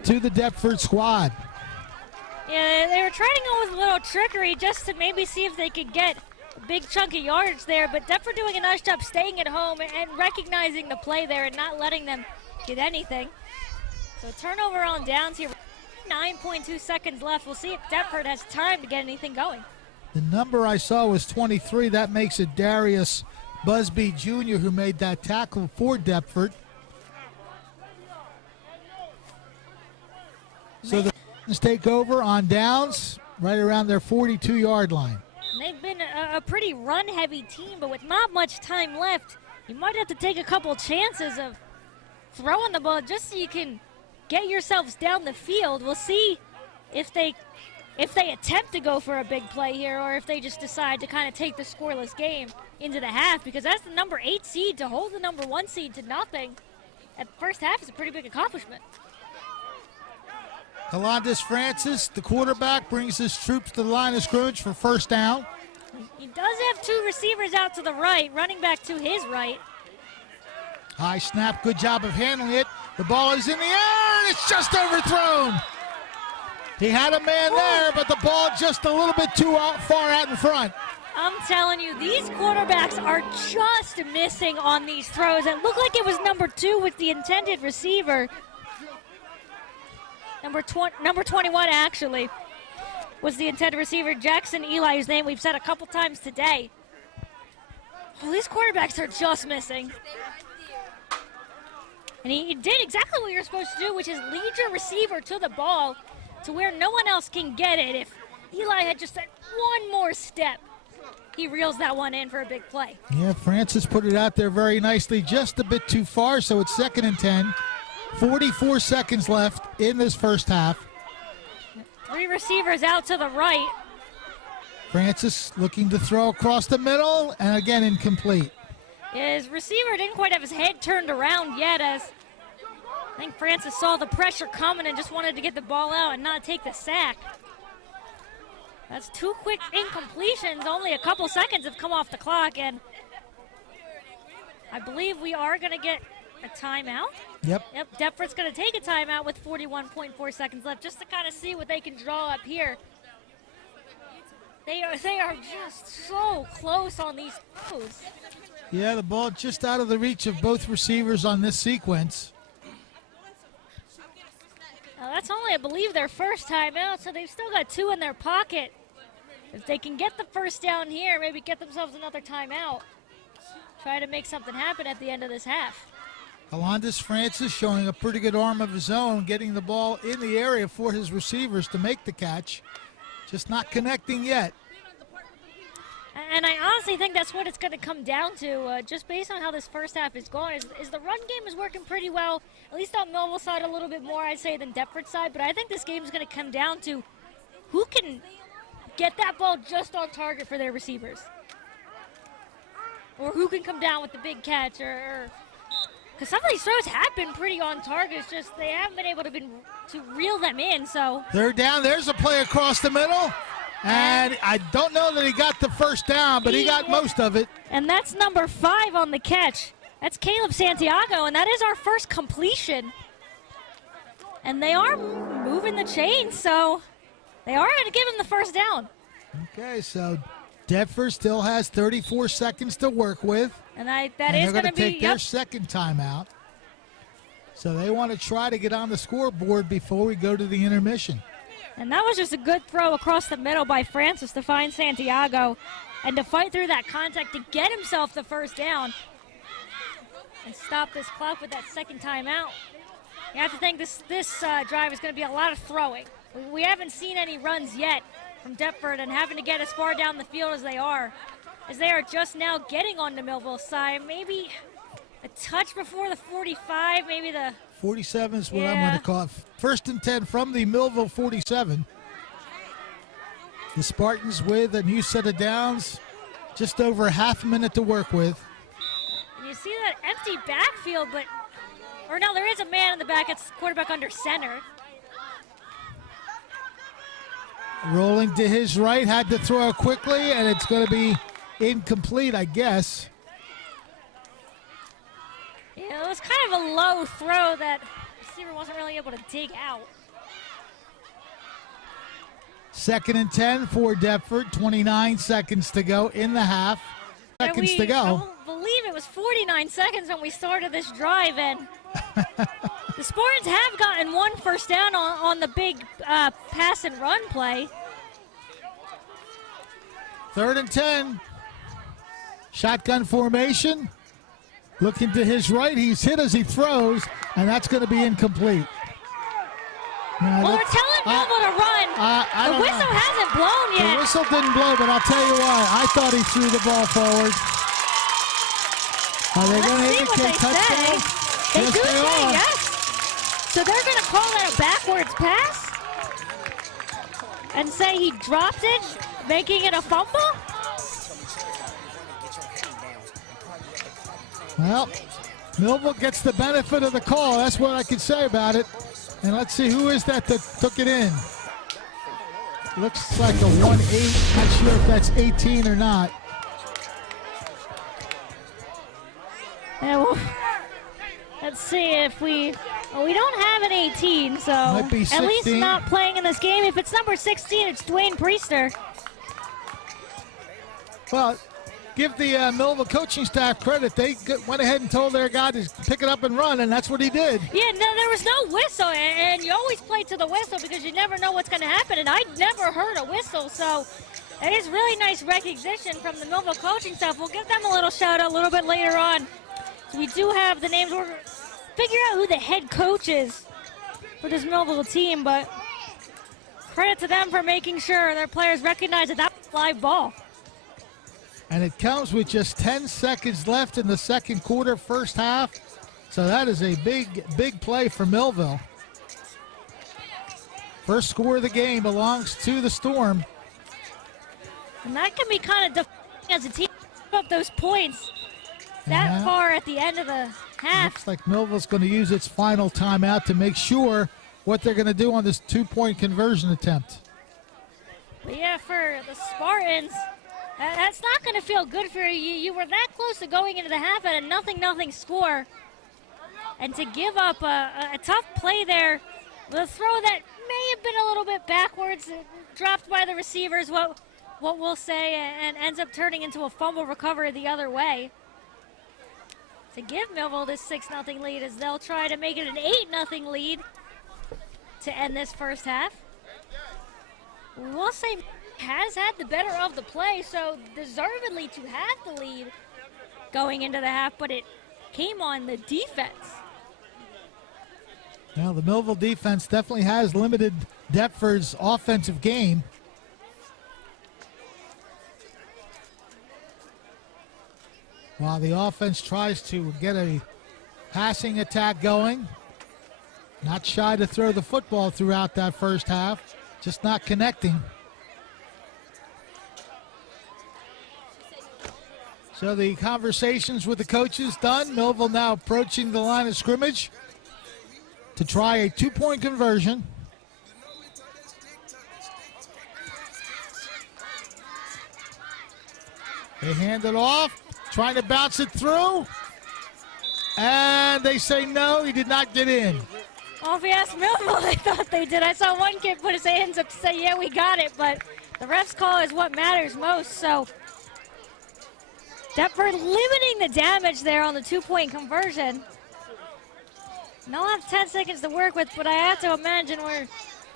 to the Deptford squad. Yeah, they were trying to go with a little trickery just to maybe see if they could get a big chunk of yardage there, but Deptford doing a nice job staying at home and recognizing the play there and not letting them get anything. So turnover on downs here. 9.2 seconds left. We'll see if Deptford has time to get anything going. The number I saw was 23. That makes it Darius Busby Jr. who made that tackle for Deptford. So the Spartans take over on downs right around their 42-yard line. They've been a pretty run-heavy team, but with not much time left, you might have to take a couple chances of throwing the ball just so you can get yourselves down the field. We'll see if they attempt to go for a big play here or if they just decide to kind of take the scoreless game into the half, because that's the number 8 seed to hold the number 1 seed to nothing at the first half is a pretty big accomplishment. Calandis Francis, the quarterback, brings his troops to the line of scrimmage for first down. He does have 2 receivers out to the right, running back to his right. High snap, good job of handling it. The ball is in the air, and it's just overthrown. He had a man there, but the ball just a little bit too far out in front. I'm telling you, these quarterbacks are just missing on these throws. It looked like it was number 2 with the intended receiver. Number 21, actually, was the intended receiver, Jackson Eli, whose name we've said a couple times today. Oh, these quarterbacks are just missing. And he did exactly what you're supposed to do, which is lead your receiver to the ball to where no one else can get it. If Eli had just had one more step, he reels that one in for a big play. Yeah, Francis put it out there very nicely, just a bit too far, so it's 2nd and 10. 44 seconds left in this first half. 3 receivers out to the right. Francis looking to throw across the middle, and again incomplete. His receiver didn't quite have his head turned around yet, as I think Francis saw the pressure coming and just wanted to get the ball out and not take the sack. That's 2 quick incompletions. Only a couple seconds have come off the clock, and I believe we are going to get a timeout. Yep. Deptford's going to take a timeout with 41.4 seconds left just to kind of see what they can draw up here. They are just so close on these throws. Yeah, the ball just out of the reach of both receivers on this sequence. Now that's only, I believe, their first timeout, so they've still got 2 in their pocket. If they can get the first down here, maybe get themselves another timeout. Try to make something happen at the end of this half. Calandis Francis showing a pretty good arm of his own, getting the ball in the area for his receivers to make the catch. Just not connecting yet. And I honestly think that's what it's going to come down to, just based on how this first half is going, is the run game is working pretty well, at least on Millville side a little bit more, I'd say, than Deptford side. But I think this game is going to come down to who can get that ball just on target for their receivers. Or who can come down with the big catch, or because some of these throws have been pretty on target. It's just they haven't been able to reel them in. So they're down. There's a play across the middle. And I don't know that he got the first down, but he got most of it. And that's number 5 on the catch. That's Caleb Santiago, and that is our first completion. And they are moving the chain, so they are going to give him the first down. Okay, so Deptford still has 34 seconds to work with. And that is going to be take their second timeout. So they want to try to get on the scoreboard before we go to the intermission. And that was just a good throw across the middle by Francis to find Santiago and to fight through that contact to get himself the first down and stop this clock with that second timeout. You have to think this drive is going to be a lot of throwing. We haven't seen any runs yet from Deptford, and having to get as far down the field as they are just now getting on the Millville side. Maybe a touch before the 45, maybe the 47 is what I'm going to call it. 1st and 10 from the Millville 47. The Spartans with a new set of downs. Just over half a minute to work with. You see that empty backfield, or no, there is a man in the back. It's quarterback under center. Rolling to his right, had to throw quickly, and it's going to be incomplete, I guess. Yeah, it was kind of a low throw that the receiver wasn't really able to dig out. 2nd and 10 for Deptford. 29 seconds to go in the half. Seconds to go. I believe it was 49 seconds when we started this drive, and the Spartans have gotten one first down on the big pass and run play. 3rd and 10. Shotgun formation. Looking to his right. He's hit as he throws, and that's going to be incomplete. Well, they're telling Millville to run. The whistle hasn't blown yet. The whistle didn't blow, but I'll tell you why. I thought he threw the ball forward. Are they going to indicate touchdown? They Yes, do they say are. yes. So they're going to call that a backwards pass and say he dropped it, making it a fumble? Well, Millville gets the benefit of the call. That's what I can say about it. And let's see, who is that took it in? Looks like a 1-8. Not sure if that's 18 or not. Yeah, well, let's see if we don't have an 18, so Might be at least 16. not playing in this game. If it's number 16, it's Dwayne Priester. Well, give the Millville coaching staff credit. They went ahead and told their guy to pick it up and run, and that's what he did. Yeah, no, there was no whistle, and you always play to the whistle because you never know what's going to happen, and I never heard a whistle, so it is really nice recognition from the Millville coaching staff. We'll give them a little shout-out a little bit later on. So we do have the names. We're figure out who the head coach is for this Millville team, but credit to them for making sure their players recognize that that was a live ball. And it comes with just 10 seconds left in the second quarter, first half. So that is a big play for Millville. First score of the game belongs to the Storm. And that can be kind of defining as a team to give up those points that far at the end of the half. Looks like Millville's going to use its final timeout to make sure what they're going to do on this 2-point conversion attempt. But yeah, for the Spartans, that's not going to feel good for you. You were that close to going into the half at a 0-0 score. And to give up a tough play there, the throw that may have been a little bit backwards, dropped by the receivers, what we'll say, and ends up turning into a fumble recovery the other way. To give Millville this 6-0 lead as they'll try to make it an 8-0 lead to end this first half. We'll say has had the better of the play, so deservedly to have the lead going into the half, but it came on the defense. Well, the Millville defense definitely has limited Deptford's offensive game. While the offense tries to get a passing attack going. Not shy to throw the football throughout that first half, just not connecting. So the conversations with the coaches done. Millville now approaching the line of scrimmage to try a 2-point conversion. They hand it off, trying to bounce it through. And they say no, he did not get in. Well, if you ask Millville, they thought they did. I saw one kid put his hands up to say, yeah, we got it, but the ref's call is what matters most. So Deptford limiting the damage there on the 2-point conversion. They'll have 10 seconds to work with, but I have to imagine we're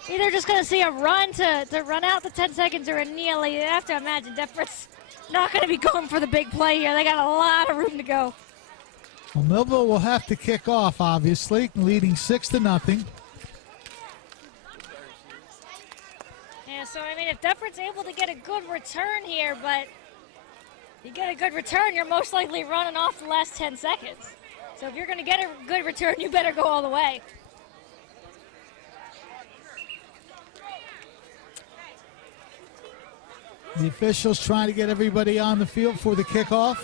either just going to see a run to run out the 10 seconds or a kneel. You have to imagine Deptford's not going to be going for the big play here. They got a lot of room to go. Well, Millville will have to kick off, obviously, leading 6-0. Yeah, so, I mean, if Deptford's able to get a good return here, but you get a good return, you're most likely running off the last 10 seconds. So if you're going to get a good return, you better go all the way. The officials trying to get everybody on the field for the kickoff.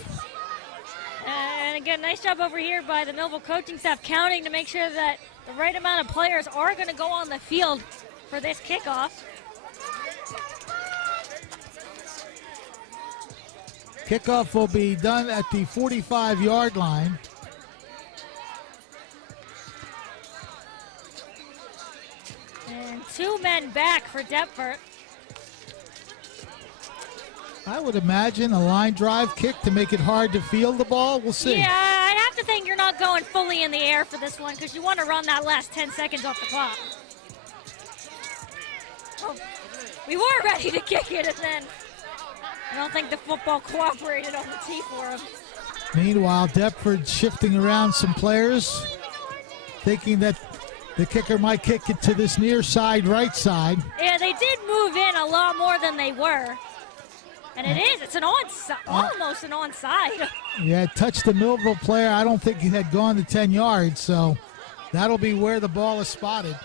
And again, nice job over here by the Millville coaching staff counting to make sure that the right amount of players are going to go on the field for this kickoff. Kickoff will be done at the 45-yard line. And 2 men back for Deptford. I would imagine a line drive kick to make it hard to field the ball. We'll see. Yeah, I'd have to think you're not going fully in the air for this one because you want to run that last 10 seconds off the clock. Oh, we were ready to kick it, and then I don't think the football cooperated on the tee for him. Meanwhile, Deptford shifting around some players, thinking that the kicker might kick it to this near side, right side. Yeah, they did move in a lot more than they were. And it's an onside, almost an onside. Yeah, it touched the Millville player. I don't think it had gone to 10 yards, so that'll be where the ball is spotted.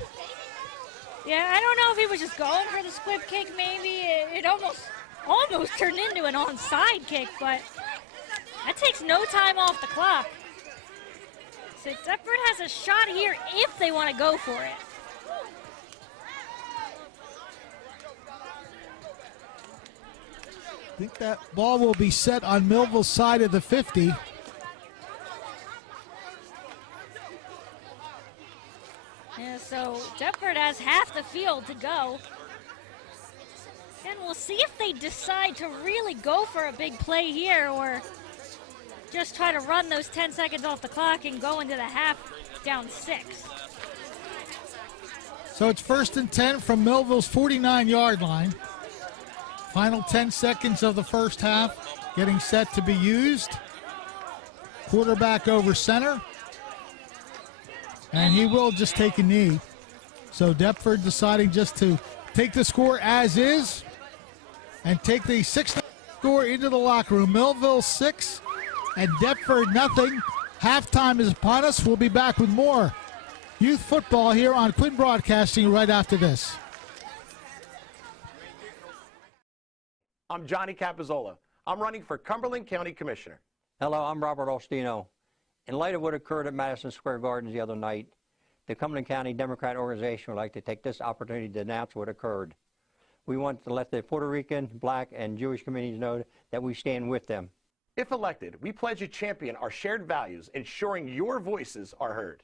Yeah, I don't know if he was just going for the squib kick, maybe. It almost turned into an onside kick, but that takes no time off the clock. So Deptford has a shot here if they want to go for it. I think that ball will be set on Millville's side of the 50. Yeah, so Deptford has half the field to go. And we'll see if they decide to really go for a big play here or just try to run those 10 seconds off the clock and go into the half down 6. So it's 1st and 10 from Millville's 49-yard line. Final 10 seconds of the first half getting set to be used. Quarterback over center. And he will just take a knee. So Deptford deciding just to take the score as is and take the 6 score into the locker room. Millville 6 and Deptford nothing. Halftime is upon us. We'll be back with more youth football here on Quinn Broadcasting right after this. I'm Johnny Capizzola. I'm running for Cumberland County Commissioner. Hello, I'm Robert Ostino. In light of what occurred at Madison Square Garden the other night, the Cumberland County Democrat Organization would like to take this opportunity to announce what occurred. We want to let the Puerto Rican, Black, and Jewish communities know that we stand with them. If elected, we pledge to champion our shared values, ensuring your voices are heard.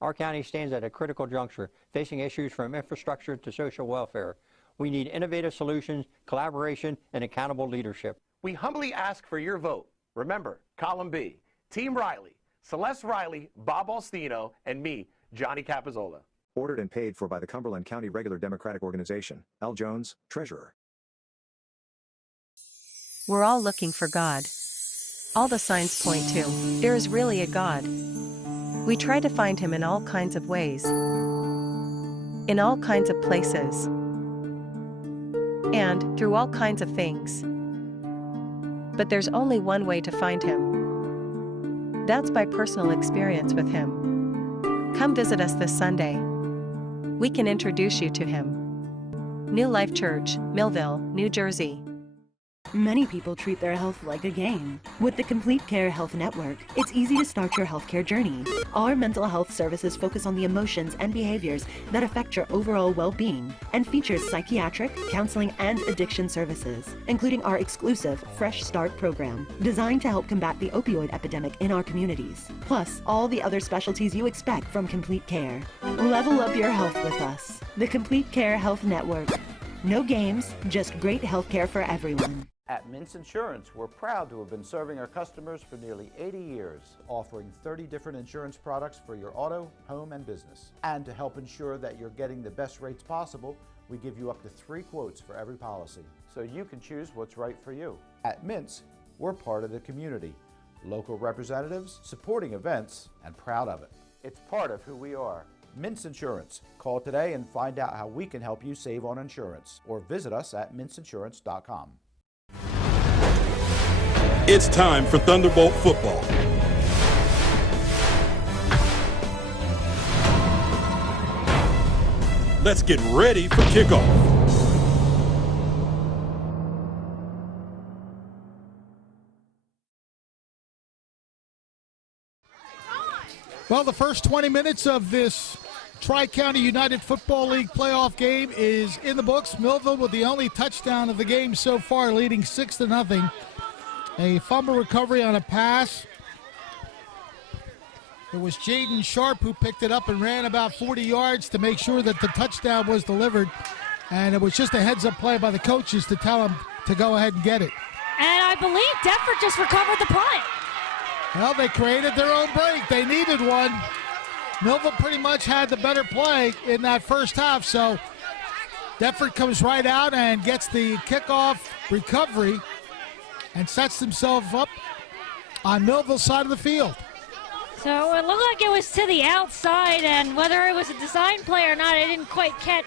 Our county stands at a critical juncture, facing issues from infrastructure to social welfare. We need innovative solutions, collaboration, and accountable leadership. We humbly ask for your vote. Remember, column B, Team Riley, Celeste Riley, Bob Alstino, and me, Johnny Capizzola. Ordered and paid for by the Cumberland County Regular Democratic Organization. Al Jones, Treasurer. We're all looking for God. All the signs point to, there is really a God. We try to find him in all kinds of ways, in all kinds of places, and through all kinds of things. But there's only one way to find him. That's by personal experience with him. Come visit us this Sunday. We can introduce you to him. New Life Church, Millville, New Jersey. Many people treat their health like a game. With the Complete Care Health Network, it's easy to start your healthcare journey. Our mental health services focus on the emotions and behaviors that affect your overall well-being and features psychiatric, counseling, and addiction services, including our exclusive Fresh Start program, designed to help combat the opioid epidemic in our communities, plus all the other specialties you expect from Complete Care. Level up your health with us. The Complete Care Health Network. No games, just great healthcare for everyone. At Mintz Insurance, we're proud to have been serving our customers for nearly 80 years, offering 30 different insurance products for your auto, home, and business. And to help ensure that you're getting the best rates possible, we give you up to 3 quotes for every policy, so you can choose what's right for you. At Mintz, we're part of the community, local representatives, supporting events, and proud of it. It's part of who we are. Mintz Insurance. Call today and find out how we can help you save on insurance, or visit us at mintzinsurance.com. It's time for Thunderbolt football. Let's get ready for kickoff. Well, the first 20 minutes of this Tri-County United Football League playoff game is in the books. Millville with the only touchdown of the game so far, leading 6-0. A fumble recovery on a pass. It was Jaden Sharp who picked it up and ran about 40 yards to make sure that the touchdown was delivered. And it was just a heads-up play by the coaches to tell him to go ahead and get it. And I believe Deptford just recovered the punt. Well, they created their own break. They needed one. Millville pretty much had the better play in that first half, so Deptford comes right out and gets the kickoff recovery and sets himself up on Millville side of the field. So it looked like it was to the outside, and whether it was a design play or not, I didn't quite catch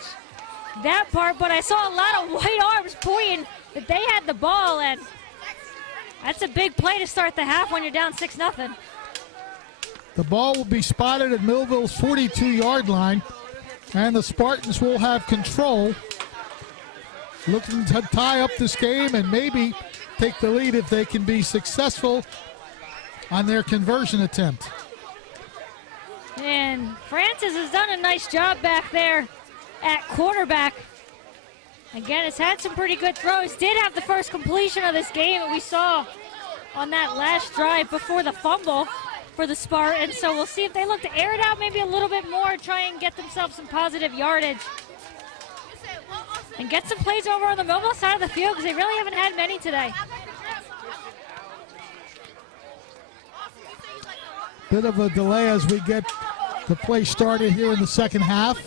that part, but I saw a lot of white arms pointing that they had the ball, and that's a big play to start the half when you're down 6-0. The ball will be spotted at Millville's 42-yard line, and the Spartans will have control, looking to tie up this game and maybe take the lead if they can be successful on their conversion attempt. And Francis has done a nice job back there at quarterback. Again, has had some pretty good throws. Did have the first completion of this game that we saw on that last drive before the fumble for the Spartans. So we'll see if they look to air it out maybe a little bit more, try and get themselves some positive yardage. And get some plays over on the Millville side of the field because they really haven't had many today. Bit of a delay as we get the play started here in the second half.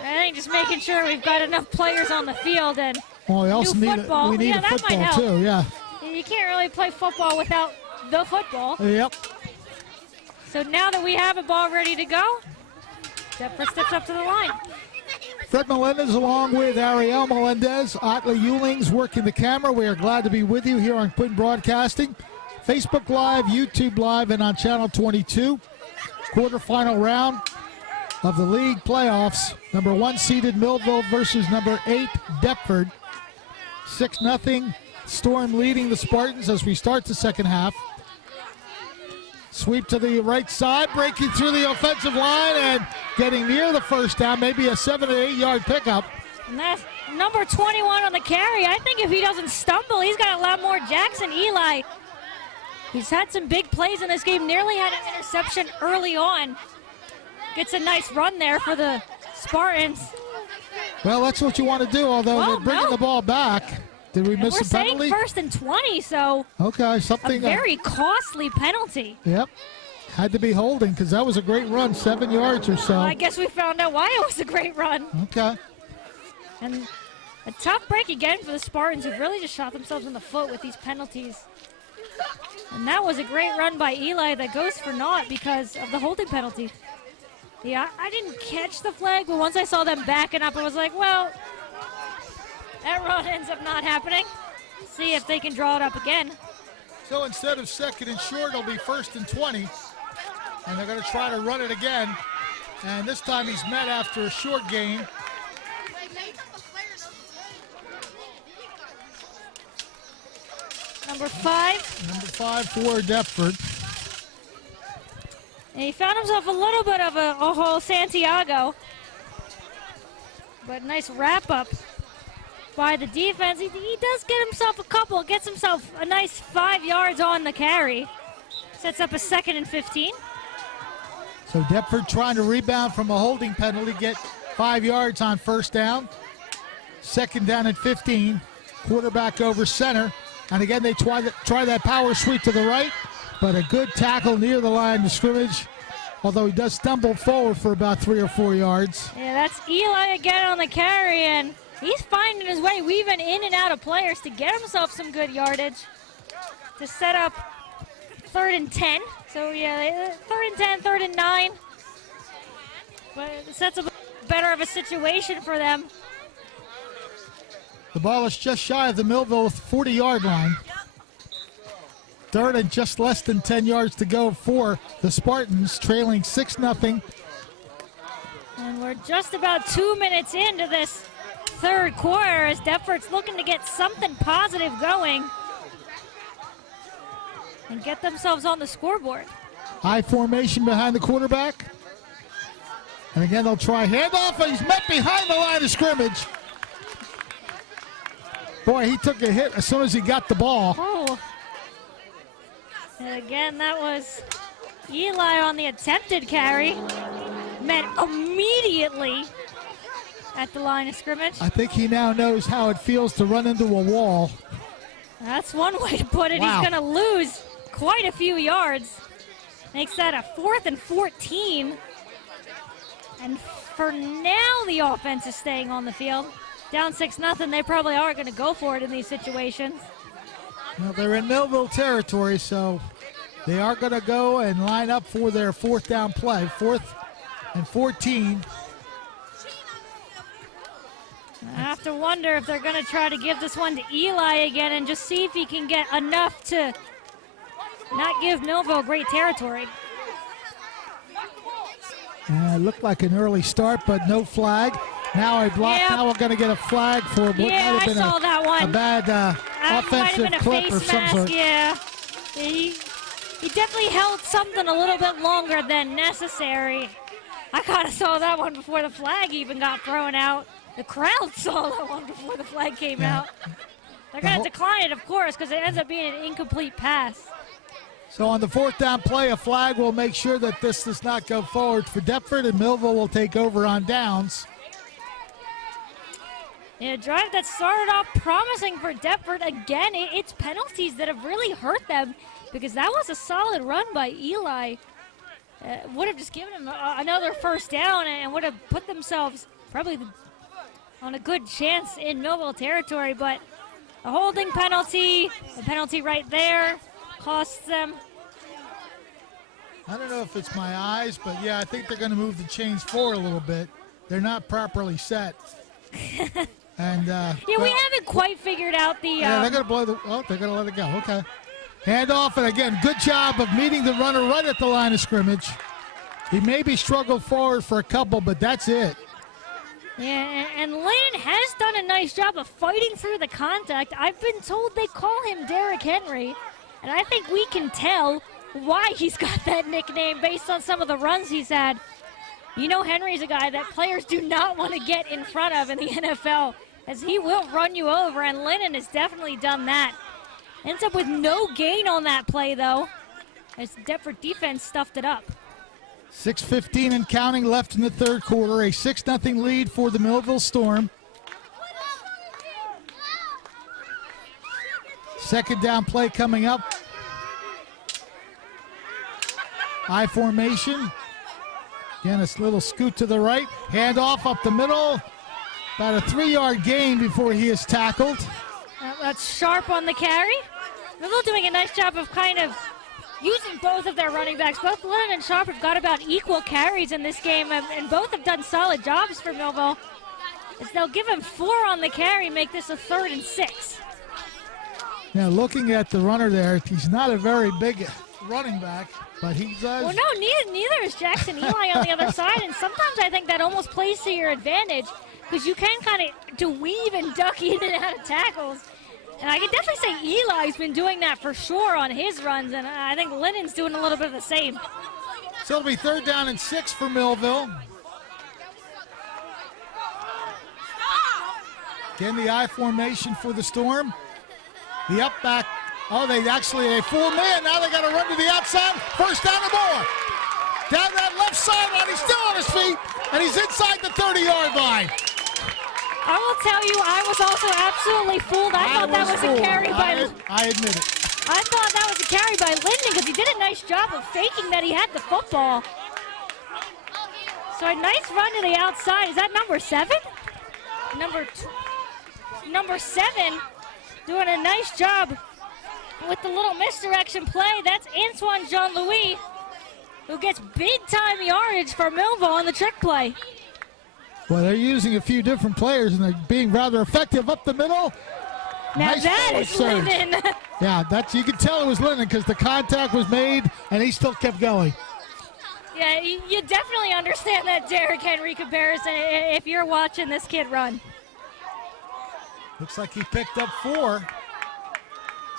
I think just making sure we've got enough players on the field and well, we also need football. we need a that might football help. too, yeah. You can't really play football without the football. Yep. So now that we have a ball ready to go, Deptford steps up to the line. Fred Melendez along with Ariel Melendez. Otley Ewlings working the camera. We are glad to be with you here on Quinn Broadcasting. Facebook Live, YouTube Live, and on Channel 22. Quarterfinal round of the league playoffs. Number 1 seeded Millville versus number 8 Deptford. 6-0. Storm leading the Spartans as we start the second half. Sweep to the right side, breaking through the offensive line and getting near the first down, maybe a 7 or 8 yard pickup. And that's number 21 on the carry. I think if he doesn't stumble, he's got a lot more. Jackson Eli. He's had some big plays in this game, nearly had an interception early on. Gets a nice run there for the Spartans. Well, that's what you want to do, although they're bringing the ball back. Did we miss a penalty? We're saying 1st and 20, so okay, something. A very costly penalty. Yep. Had to be holding because that was a great run, 7 yards or so. Well, I guess we found out why it was a great run. Okay. And a tough break again for the Spartans, who've really just shot themselves in the foot with these penalties. And that was a great run by Eli that goes for naught because of the holding penalty. Yeah, I didn't catch the flag, but once I saw them backing up, I was like, well, that run ends up not happening. See if they can draw it up again. So instead of 2nd and short, it'll be 1st and 20. And they're going to try to run it again. And this time he's met after a short gain. Number 5. Number 5 for Deptford. And he found himself a little bit of a hole, Santiago. But nice wrap-up by the defense. He does get himself a couple, gets himself a nice 5 yards on the carry. Sets up a 2nd and 15. So Deptford trying to rebound from a holding penalty, get 5 yards on 1st down. 2nd down and 15. Quarterback over center. And again, they try that power sweep to the right, but a good tackle near the line of scrimmage, although he does stumble forward for about 3 or 4 yards. Yeah, that's Eli again on the carry, and he's finding his way, weaving in and out of players to get himself some good yardage to set up 3rd and 10. So, yeah, 3rd and 10, 3rd and 9. But it sets up better of a situation for them. The ball is just shy of the Millville 40-yard line. 3rd and just less than 10 yards to go for the Spartans, trailing 6-0. And we're just about 2 minutes into this 3rd quarter as Deptford's looking to get something positive going and get themselves on the scoreboard. High formation behind the quarterback. And again, they'll try handoff, and he's met behind the line of scrimmage. Boy, he took a hit as soon as he got the ball. Oh. And again, that was Eli on the attempted carry. Met immediately at the line of scrimmage. I think he now knows how it feels to run into a wall. That's one way to put it. Wow. He's going to lose quite a few yards. Makes that a 4th and 14. And for now, the offense is staying on the field. down 6-0, they probably are going to go for it in these situations. Well, they're in Millville territory, so they are going to go and line up for their fourth down play, 4th and 14. I have to wonder if they're going to try to give this one to Eli again and just see if he can get enough to not give Millville great territory. Looked like an early start, but no flag. Now a block. Yep. Now we're going to get a flag for what might Yeah, have I been saw that one. a bad offensive might have been a clip or face some mask, sort. yeah. He definitely held something a little bit longer than necessary. I kind of saw that one before the flag even got thrown out. The crowd saw that one before the flag came out. They're going to decline it, of course, because it ends up being an incomplete pass. So on the fourth down play, a flag will make sure that this does not go forward for Deptford, and Millville will take over on downs. In a drive that started off promising for Deptford, again, it's penalties that have really hurt them, because that was a solid run by Eli. Would have just given him another first down and would have put themselves probably on a good chance in Millville territory, but a holding penalty, a penalty right there, costs them. I don't know if it's my eyes, but yeah, I think they're going to move the chains forward a little bit. They're not properly set. And yeah, we haven't quite figured out the. Yeah, they're going to blow the. Oh, they're going to let it go. Okay. Handoff, and again, good job of meeting the runner right at the line of scrimmage. He maybe struggled forward for a couple, but that's it. Yeah, and Lynn has done a nice job of fighting through the contact. I've been told they call him Derrick Henry, and I think we can tell why he's got that nickname based on some of the runs he's had. You know, Henry's a guy that players do not want to get in front of in the NFL, as he will run you over, and Lennon has definitely done that. Ends up with no gain on that play, though, as the Deptford defense stuffed it up. 6:15 and counting left in the third quarter. A 6-0 lead for the Millville Storm. Second down play coming up. I formation. Again, a little scoot to the right. Handoff up the middle. About a 3-yard gain before he is tackled. That's Sharp on the carry. Millville doing a nice job of kind of using both of their running backs. Both Lennon and Sharp have got about equal carries in this game, and both have done solid jobs for Millville. As they'll give him 4 on the carry, make this a 3rd and 6. Now, looking at the runner there, he's not a very big running back, but he does. Well, no, neither is Jackson Eli on the other side, and sometimes I think that almost plays to your advantage, because you can kind of weave and duck in and out of tackles. And I can definitely say Eli's been doing that for sure on his runs, and I think Lennon's doing a little bit of the same. So it'll be 3rd down and 6 for Millville. Again, the I formation for the Storm. The up back. Oh, they fool man. Now they got to run to the outside. First down and more. Down that left sideline. He's still on his feet, and he's inside the 30-yard line. I will tell you, I was also absolutely fooled. I thought that was a carry by. I admit it. I thought that was a carry by Linden because he did a nice job of faking that he had the football. So a nice run to the outside. Is that number 7? Number 7 doing a nice job with the little misdirection play. That's Antoine Jean-Louis, who gets big-time yardage for Millville on the trick play. Well, they're using a few different players, and they're being rather effective up the middle. Now nice that is Linden. Yeah, you can tell it was Linden because the contact was made, and he still kept going. Yeah, you definitely understand that Derrick Henry comparison if you're watching this kid run. Looks like he picked up 4.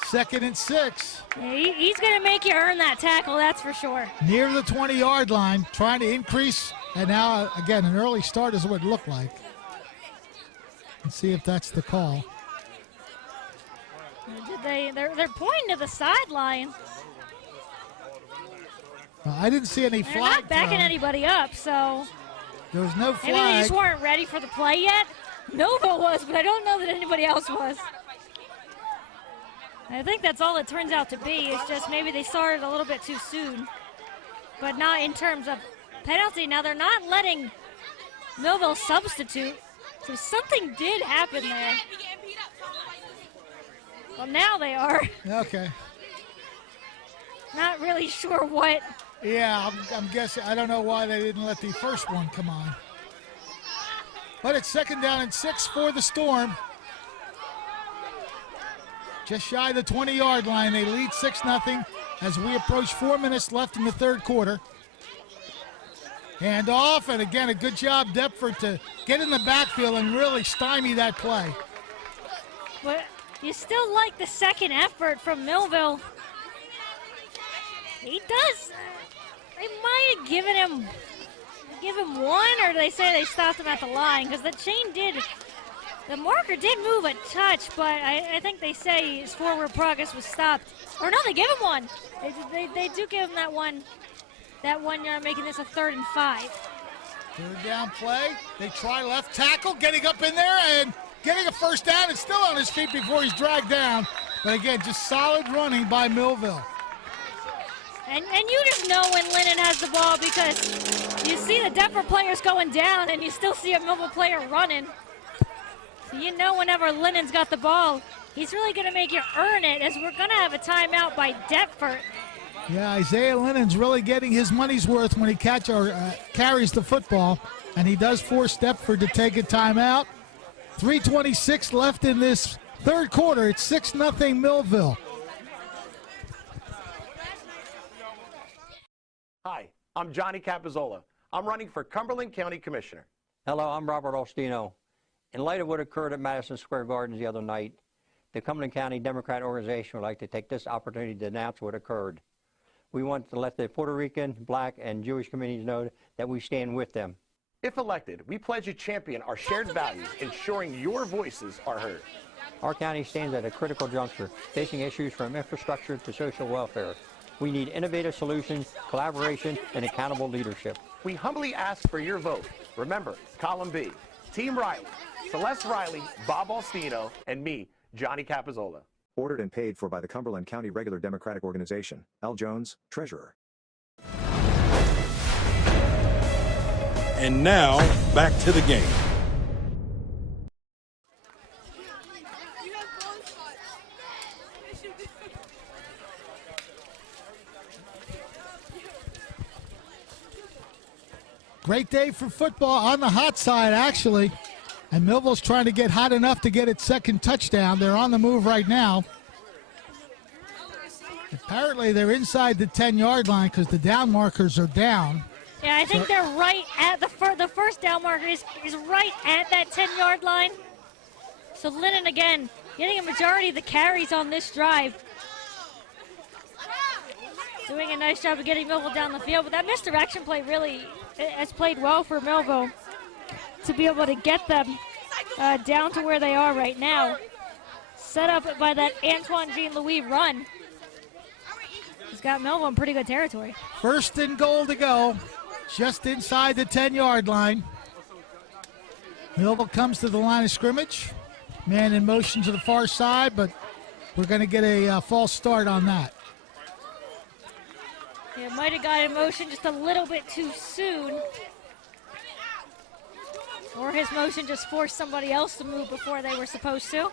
2nd and 6. Yeah, he's going to make you earn that tackle, that's for sure. Near the 20-yard line, trying to increase. And now, again, an early start is what it looked like. Let's see if that's the call. They're pointing to the sideline. I didn't see any flag. They're not backing anybody up, so there was no flag. Maybe they just weren't ready for the play yet. Nova was, but I don't know that anybody else was. I think that's all it turns out to be. It's just maybe they started a little bit too soon, but not in terms of penalty. Now they're not letting Millville substitute, So something did happen there. Well, now they are. Okay. Not really sure what. Yeah, I'm guessing. I don't know why they didn't let the first one come on. But it's 2nd down and 6 for the Storm. Just shy of the 20-yard line. They lead 6-0 as we approach 4 minutes left in the third quarter. Hand off, and again, a good job, Deptford, to get in the backfield and really stymie that play. But you still like the second effort from Millville. He does. They might have given him one, or they say they stopped him at the line, because the marker did move a touch, but I think they say his forward progress was stopped. Or no, they give him one. They do give him that 1 yard, making this a 3rd and 5. Third down play. They try left tackle, getting up in there and getting a first down and still on his feet before he's dragged down. But again, just solid running by Millville. And you just know when Lennon has the ball, because you see the Deptford players going down and you still see a Millville player running. So you know whenever Lennon's got the ball, he's really going to make you earn it, as we're going to have a timeout by Deptford. Yeah, Isaiah Lennon's really getting his money's worth when he carries the football, and he does force Deptford to take a timeout. 3:26 left in this third quarter. It's 6-0 Millville. Hi, I'm Johnny Capizzola. I'm running for Cumberland County Commissioner. Hello, I'm Robert Olstino. In light of what occurred at Madison Square Gardens the other night, the Cumberland County Democrat Organization would like to take this opportunity to announce what occurred. We want to let the Puerto Rican, Black, and Jewish communities know that we stand with them. If elected, we pledge to champion our shared values, ensuring your voices are heard. Our county stands at a critical juncture, facing issues from infrastructure to social welfare. We need innovative solutions, collaboration, and accountable leadership. We humbly ask for your vote. Remember, column B, Team Riley, Celeste Riley, Bob Alstino, and me, Johnny Capizzola. Ordered and paid for by the Cumberland County Regular Democratic Organization. Al Jones, Treasurer. And now, back to the game. Great day for football on the hot side, actually. And Millville's trying to get hot enough to get its second touchdown. They're on the move right now. Apparently, they're inside the 10-yard line because the down markers are down. Yeah, I think they're right at the first down marker is right at that 10-yard line. So Lennon, again, getting a majority of the carries on this drive. Doing a nice job of getting Millville down the field. But that misdirection play really has played well for Millville to be able to get them down to where they are right now. Set up by that Antoine Jean-Louis run. He's got Millville in pretty good territory. 1st and goal to go, just inside the 10-yard line. Millville comes to the line of scrimmage. Man in motion to the far side, but we're going to get a false start on that. Yeah, might have got in motion just a little bit too soon. Or his motion just forced somebody else to move before they were supposed to.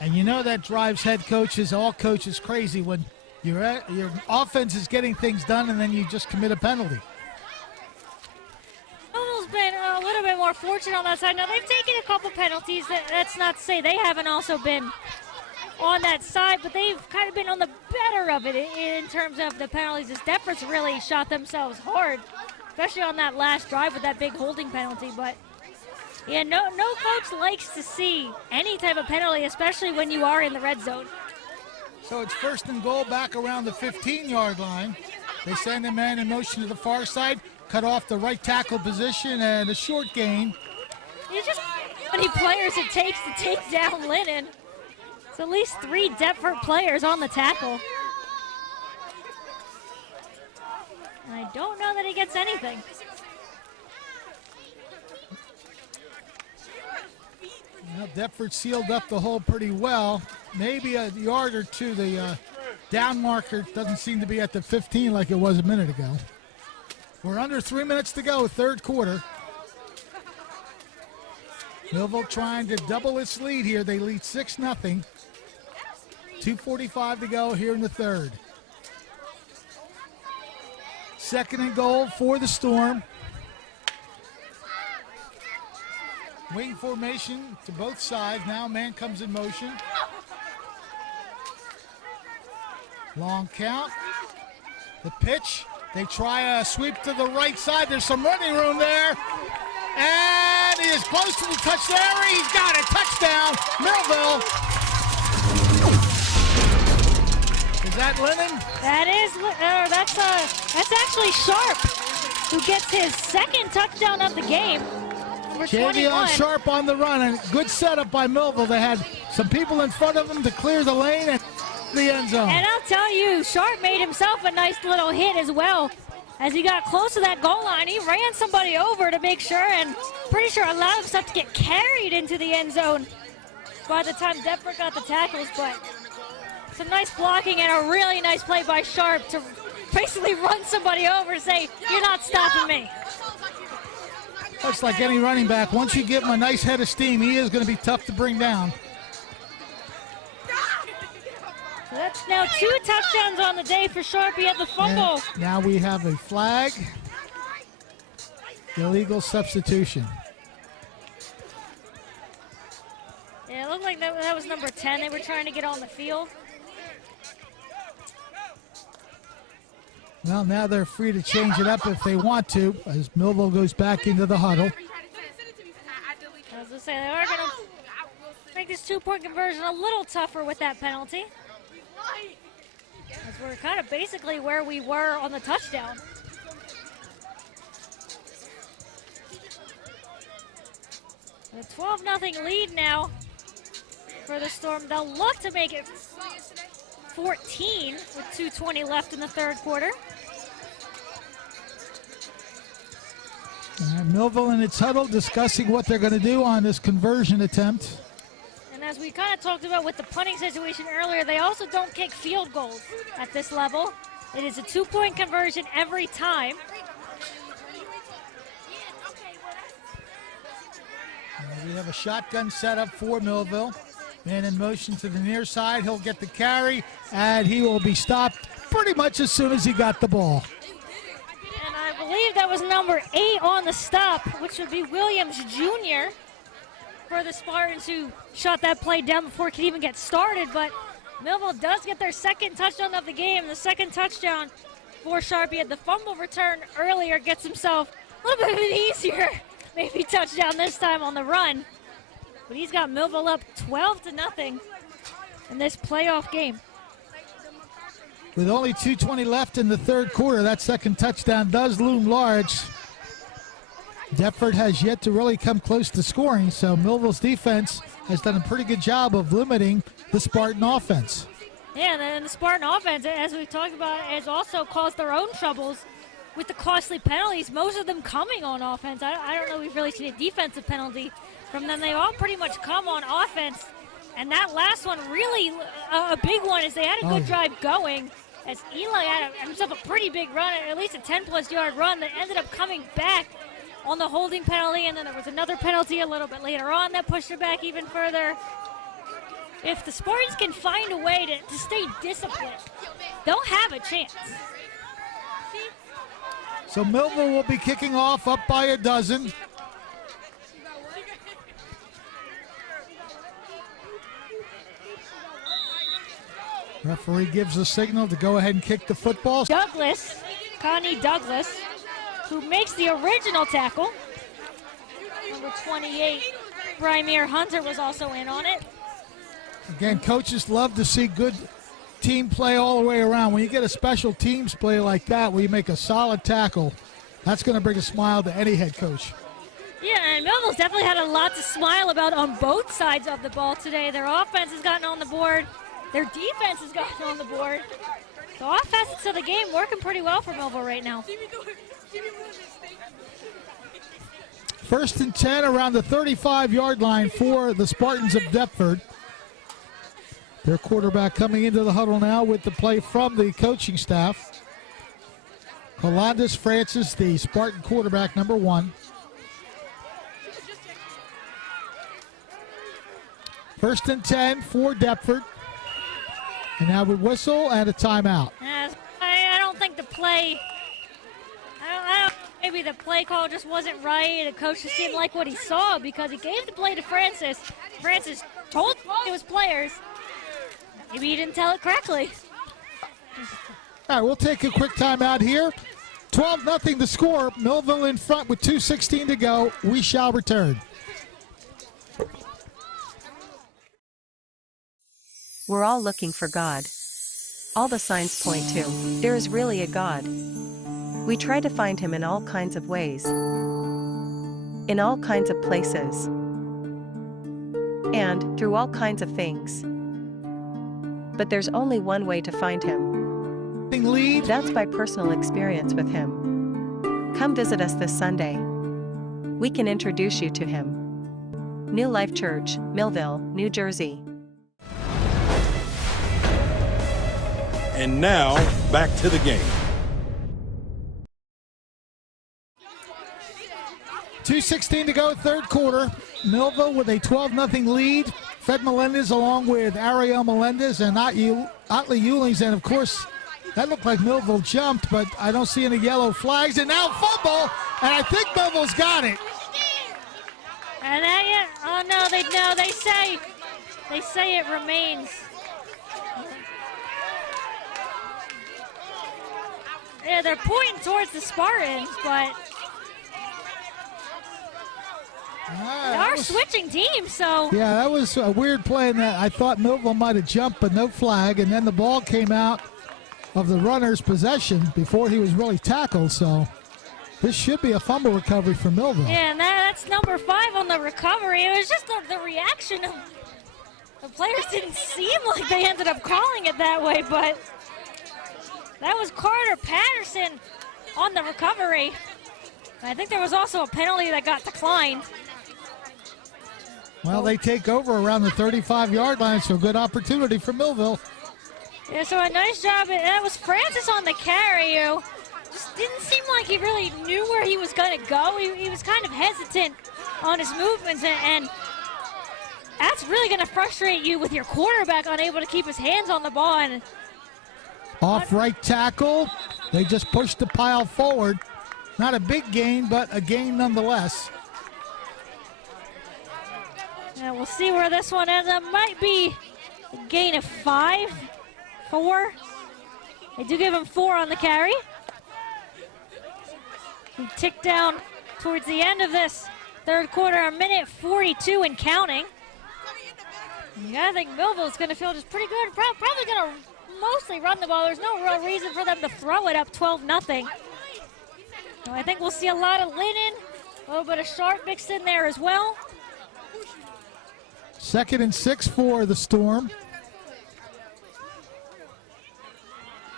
And you know that drives head coaches, all coaches, crazy when your offense is getting things done and then you just commit a penalty. Millville's been a little bit more fortunate on that side. Now, they've taken a couple penalties. That's not to say they haven't also been on that side, but they've kind of been on the better of it in terms of the penalties. As Deptford's really shot themselves hard, especially on that last drive with that big holding penalty. But yeah, no coach likes to see any type of penalty, especially when you are in the red zone. So it's 1st and goal back around the 15-yard line. They send a man in motion to the far side, cut off the right tackle position, and a short gain. You just how many players it takes to take down Lennon. It's at least 3 Deptford players on the tackle. And I don't know that he gets anything. Well, Deptford sealed up the hole pretty well. Maybe a yard or two. The down marker doesn't seem to be at the 15 like it was a minute ago. We're under 3 minutes to go, third quarter. Millville trying to double its lead here. They lead 6-0. 2:45 to go here in the third. Second and goal for the Storm. Wing formation to both sides. Now man comes in motion. Long count. The pitch. They try a sweep to the right side. There's some running room there. And he is close to the touchdown. He's got it. Touchdown, Millville. Is that Lennon? That is, that's actually Sharp, who gets his second touchdown of the game. Number 21. Sharp on the run, and good setup by Millville. They had some people in front of them to clear the lane and the end zone. And I'll tell you, Sharp made himself a nice little hit as well. As he got close to that goal line, he ran somebody over to make sure, and pretty sure allowed himself to get carried into the end zone by the time Deptford got the tackles. But some nice blocking and a really nice play by Sharp to basically run somebody over and say, you're not stopping me. Looks like any running back, once you give him a nice head of steam, he is going to be tough to bring down. So that's now 2 touchdowns on the day for Sharp. He had the fumble. And now we have a flag. Illegal substitution. Yeah, it looked like that was number 10. They were trying to get on the field. Well, now they're free to change it up if they want to, as Millville goes back into the huddle. I was going to say, they are going to make this 2-point conversion a little tougher with that penalty. As we're kind of basically where we were on the touchdown. A 12-0 lead now for the Storm. They'll look to make it 14 with 2:20 left in the third quarter. Millville in its huddle discussing what they're going to do on this conversion attempt. And as we kind of talked about with the punting situation earlier, they also don't kick field goals at this level. It is a 2-point conversion every time. We have a shotgun set up for Millville. Man in motion to the near side. He'll get the carry, and he will be stopped pretty much as soon as he got the ball. And I believe that was number 8 on the stop, which would be Williams Jr. for the Spartans, who shot that play down before it could even get started. But Millville does get their second touchdown of the game. The second touchdown for Sharp. He had the fumble return earlier, gets himself a little bit of an easier maybe touchdown this time on the run. But he's got Millville up 12-0 in this playoff game. With only 2:20 left in the third quarter, that second touchdown does loom large. Deptford has yet to really come close to scoring, so Millville's defense has done a pretty good job of limiting the Spartan offense. Yeah, and the Spartan offense, as we've talked about, has also caused their own troubles with the costly penalties, most of them coming on offense. I don't know we've really seen a defensive penalty from them. They all pretty much come on offense. And that last one, really a big one, is they had a good drive going, as Eli had himself a pretty big run, at least a 10-plus yard run that ended up coming back on the holding penalty. And then there was another penalty a little bit later on that pushed it back even further. If the Spartans can find a way to stay disciplined, they'll have a chance. So Millville will be kicking off up by a dozen. Referee gives the signal to go ahead and kick the football. Connie Douglas, who makes the original tackle. Number 28, Brymere Hunter was also in on it. Again, coaches love to see good team play all the way around. When you get a special teams play like that, where you make a solid tackle, that's going to bring a smile to any head coach. Yeah, and Millville's definitely had a lot to smile about on both sides of the ball today. Their offense has gotten on the board. Their defense has gotten on the board. So all facets of the game working pretty well for Millville right now. 1st and 10 around the 35-yard line for the Spartans of Deptford. Their quarterback coming into the huddle now with the play from the coaching staff. Colandis Francis, the Spartan quarterback, number 1. First and 10 for Deptford. And now we whistle and a timeout. I don't think the play, maybe the play call just wasn't right. The coach just didn't like what he saw because he gave the play to Francis. Francis told it was players. Maybe he didn't tell it correctly. All right, we'll take a quick timeout here. 12-0 the score. Millville in front with 2:16 to go. We shall return. We're all looking for God. All the signs point to, there is really a God. We try to find him in all kinds of ways, in all kinds of places, and through all kinds of things. But there's only one way to find him. Lead. That's by personal experience with him. Come visit us this Sunday. We can introduce you to him. New Life Church, Millville, New Jersey. And now, back to the game. 2:16 to go, third quarter. Millville with a 12-0 lead. Fred Melendez along with Ariel Melendez and Otley Eulings. And, of course, that looked like Millville jumped, but I don't see any yellow flags. And now fumble, and I think Millville's got it. And oh, no, they say it remains. Yeah, they're pointing towards the Spartans, but they are switching teams, so. Yeah, that was a weird play in that I thought Millville might have jumped, but no flag, and then the ball came out of the runner's possession before he was really tackled, so this should be a fumble recovery for Millville. Yeah, and that's number 5 on the recovery. It was just the reaction of the players didn't seem like they ended up calling it that way, but that was Carter Patterson on the recovery. I think there was also a penalty that got declined. Well, they take over around the 35-yard line, so good opportunity for Millville. Yeah, so a nice job. That was Francis on the carry. Just didn't seem like he really knew where he was going to go. He was kind of hesitant on his movements, and that's really going to frustrate you with your quarterback unable to keep his hands on the ball. And off right tackle. They just pushed the pile forward. Not a big gain, but a gain nonetheless. Yeah, we'll see where this one ends up. Might be a gain of 5, 4. They do give him 4 on the carry. We tick down towards the end of this third quarter, a minute 42 and counting. Yeah, I think Millville's going to feel just pretty good. Probably going to mostly run the ball. There's no real reason for them to throw it up 12-0. So I think we'll see a lot of Lennon, a little bit of Sharp mixed in there as well. 2nd and 6 for the Storm.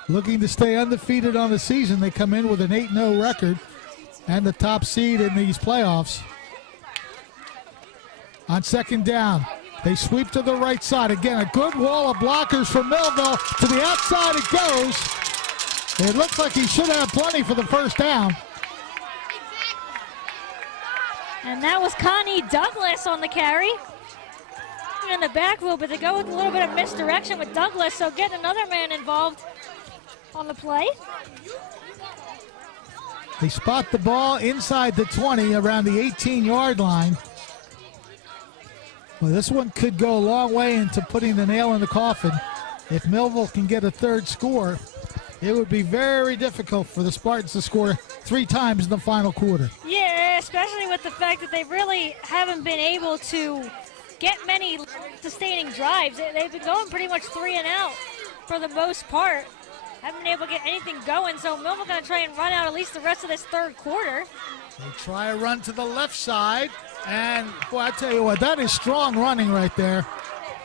Looking to stay undefeated on the season. They come in with an 8-0 record and the top seed in these playoffs. On 2nd down, they sweep to the right side. Again, a good wall of blockers for Millville. To the outside it goes. It looks like he should have plenty for the first down. And that was Connie Douglas on the carry. In the back row, but they go with a little bit of misdirection with Douglas, so getting another man involved on the play. They spot the ball inside the 20, around the 18-yard line. Well, this one could go a long way into putting the nail in the coffin. If Millville can get a third score, it would be very difficult for the Spartans to score 3 times in the final quarter. Yeah, especially with the fact that they really haven't been able to get many sustaining drives. They've been going pretty much 3 and out for the most part. Haven't been able to get anything going, so Millville going to try and run out at least the rest of this third quarter. They try a run to the left side, and boy, I tell you what, that is strong running right there.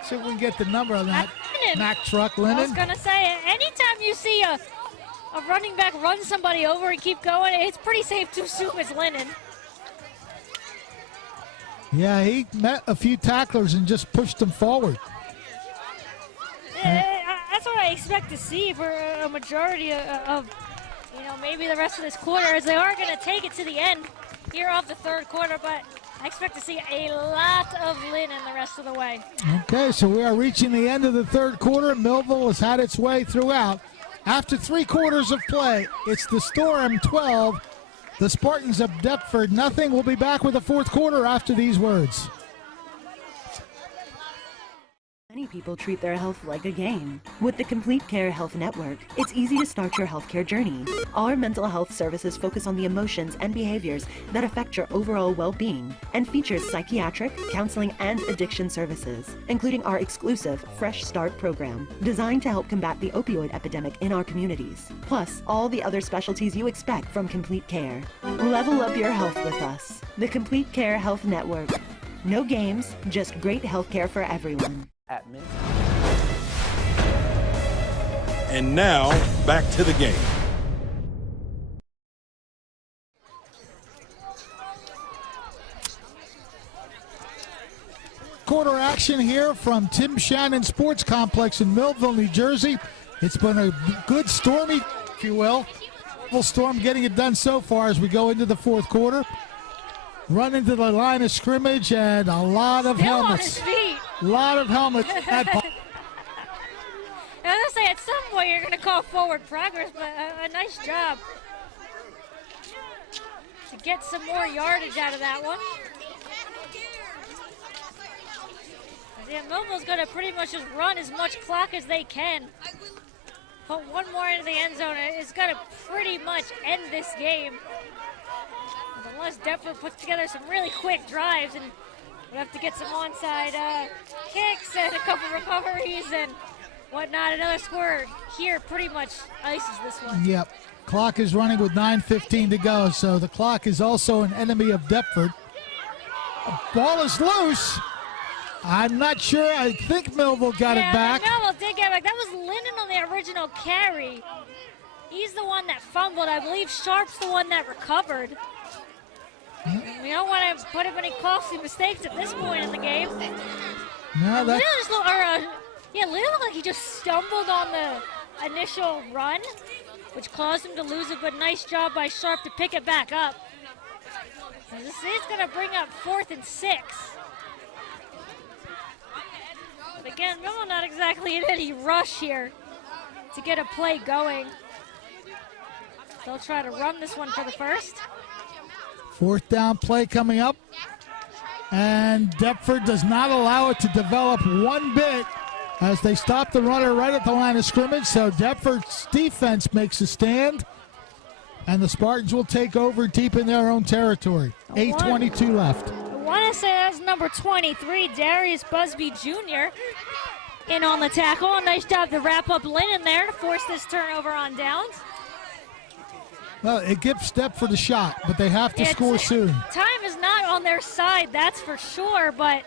See if we can get the number on that. Mack truck, Lennon. I was going to say, anytime you see a running back run somebody over and keep going, it's pretty safe to assume it's Lennon. Yeah, he met a few tacklers and just pushed them forward. Yeah, that's what I expect to see for a majority of maybe the rest of this quarter, as they are going to take it to the end here of the third quarter. But I expect to see a lot of linen the rest of the way. Okay, so we are reaching the end of the third quarter. Millville has had its way throughout. After 3 quarters of play, it's the Storm 12, the Spartans of Deptford nothing. We'll be back with the fourth quarter after these words. Many people treat their health like a game. With the Complete Care Health Network, it's easy to start your healthcare journey. Our mental health services focus on the emotions and behaviors that affect your overall well-being and features psychiatric, counseling, and addiction services, including our exclusive Fresh Start program, designed to help combat the opioid epidemic in our communities, plus all the other specialties you expect from Complete Care. Level up your health with us. The Complete Care Health Network. No games, just great healthcare for everyone. And now, back to the game. Quarter action here from Tim Shannon Sports Complex in Millville, New Jersey. It's been a good stormy, if you will. Storm getting it done so far as we go into the fourth quarter. Run into the line of scrimmage and a lot of helmets. On his feet. A lot of helmets. I was going to say, at some point you're going to call forward progress, but a nice job to get some more yardage out of that one. Yeah, Millville's going to pretty much just run as much clock as they can. Put one more into the end zone, it's going to pretty much end this game. Unless Deptford puts together some really quick drives, and we'll have to get some onside kicks and a couple recoveries and whatnot. Another score here pretty much ices this one. Yep. Clock is running with 9:15 to go, so the clock is also an enemy of Deptford. Ball is loose. I'm not sure. I think Millville got it back. Millville did get it back. That was Linden on the original carry. He's the one that fumbled. I believe Sharp's the one that recovered. We don't want to put him any costly mistakes at this point in the game. No, that. Linden looked like he just stumbled on the initial run, which caused him to lose it, but nice job by Sharp to pick it back up. This is going to bring up 4th and 6. But again, Millville not exactly in any rush here to get a play going. They'll try to run this one for the first. 4th down play coming up. And Deptford does not allow it to develop one bit as they stop the runner right at the line of scrimmage. So Deptford's defense makes a stand. And the Spartans will take over deep in their own territory. 8:22 left. I want to say that's number 23, Darius Busby Jr. in on the tackle. A nice job to wrap up Linden there to force this turnover on downs. Well, it gives Deptford a shot, but they have to score soon. Time is not on their side, that's for sure, but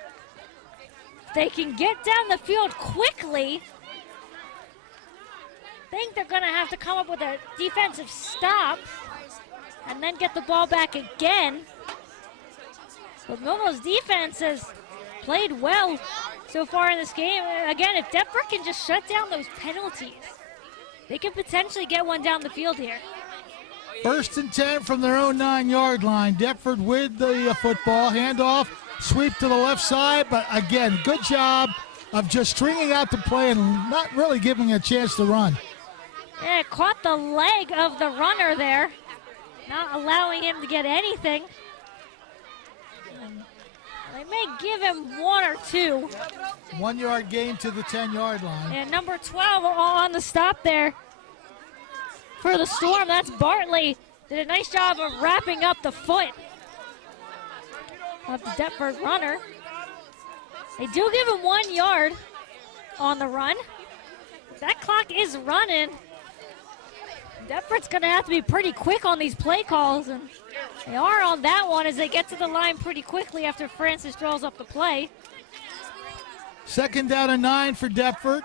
they can get down the field quickly. I think they're going to have to come up with a defensive stop and then get the ball back again. But Millville's defense has played well so far in this game. Again, if Deptford can just shut down those penalties, they can potentially get one down the field here. 1st and 10 from their own 9-yard line. Deptford with the football. Handoff, sweep to the left side. But again, good job of just stringing out the play and not really giving a chance to run. Yeah, caught the leg of the runner there, not allowing him to get anything. They may give him 1 or 2. 1-yard gain to the 10-yard line. And number 12 on the stop there for the Storm. That's Bartley. Did a nice job of wrapping up the foot of the Deptford runner. They do give him 1 yard on the run. That clock is running. Deptford's going to have to be pretty quick on these play calls, and they are on that one as they get to the line pretty quickly after Francis draws up the play. 2nd down and 9 for Deptford.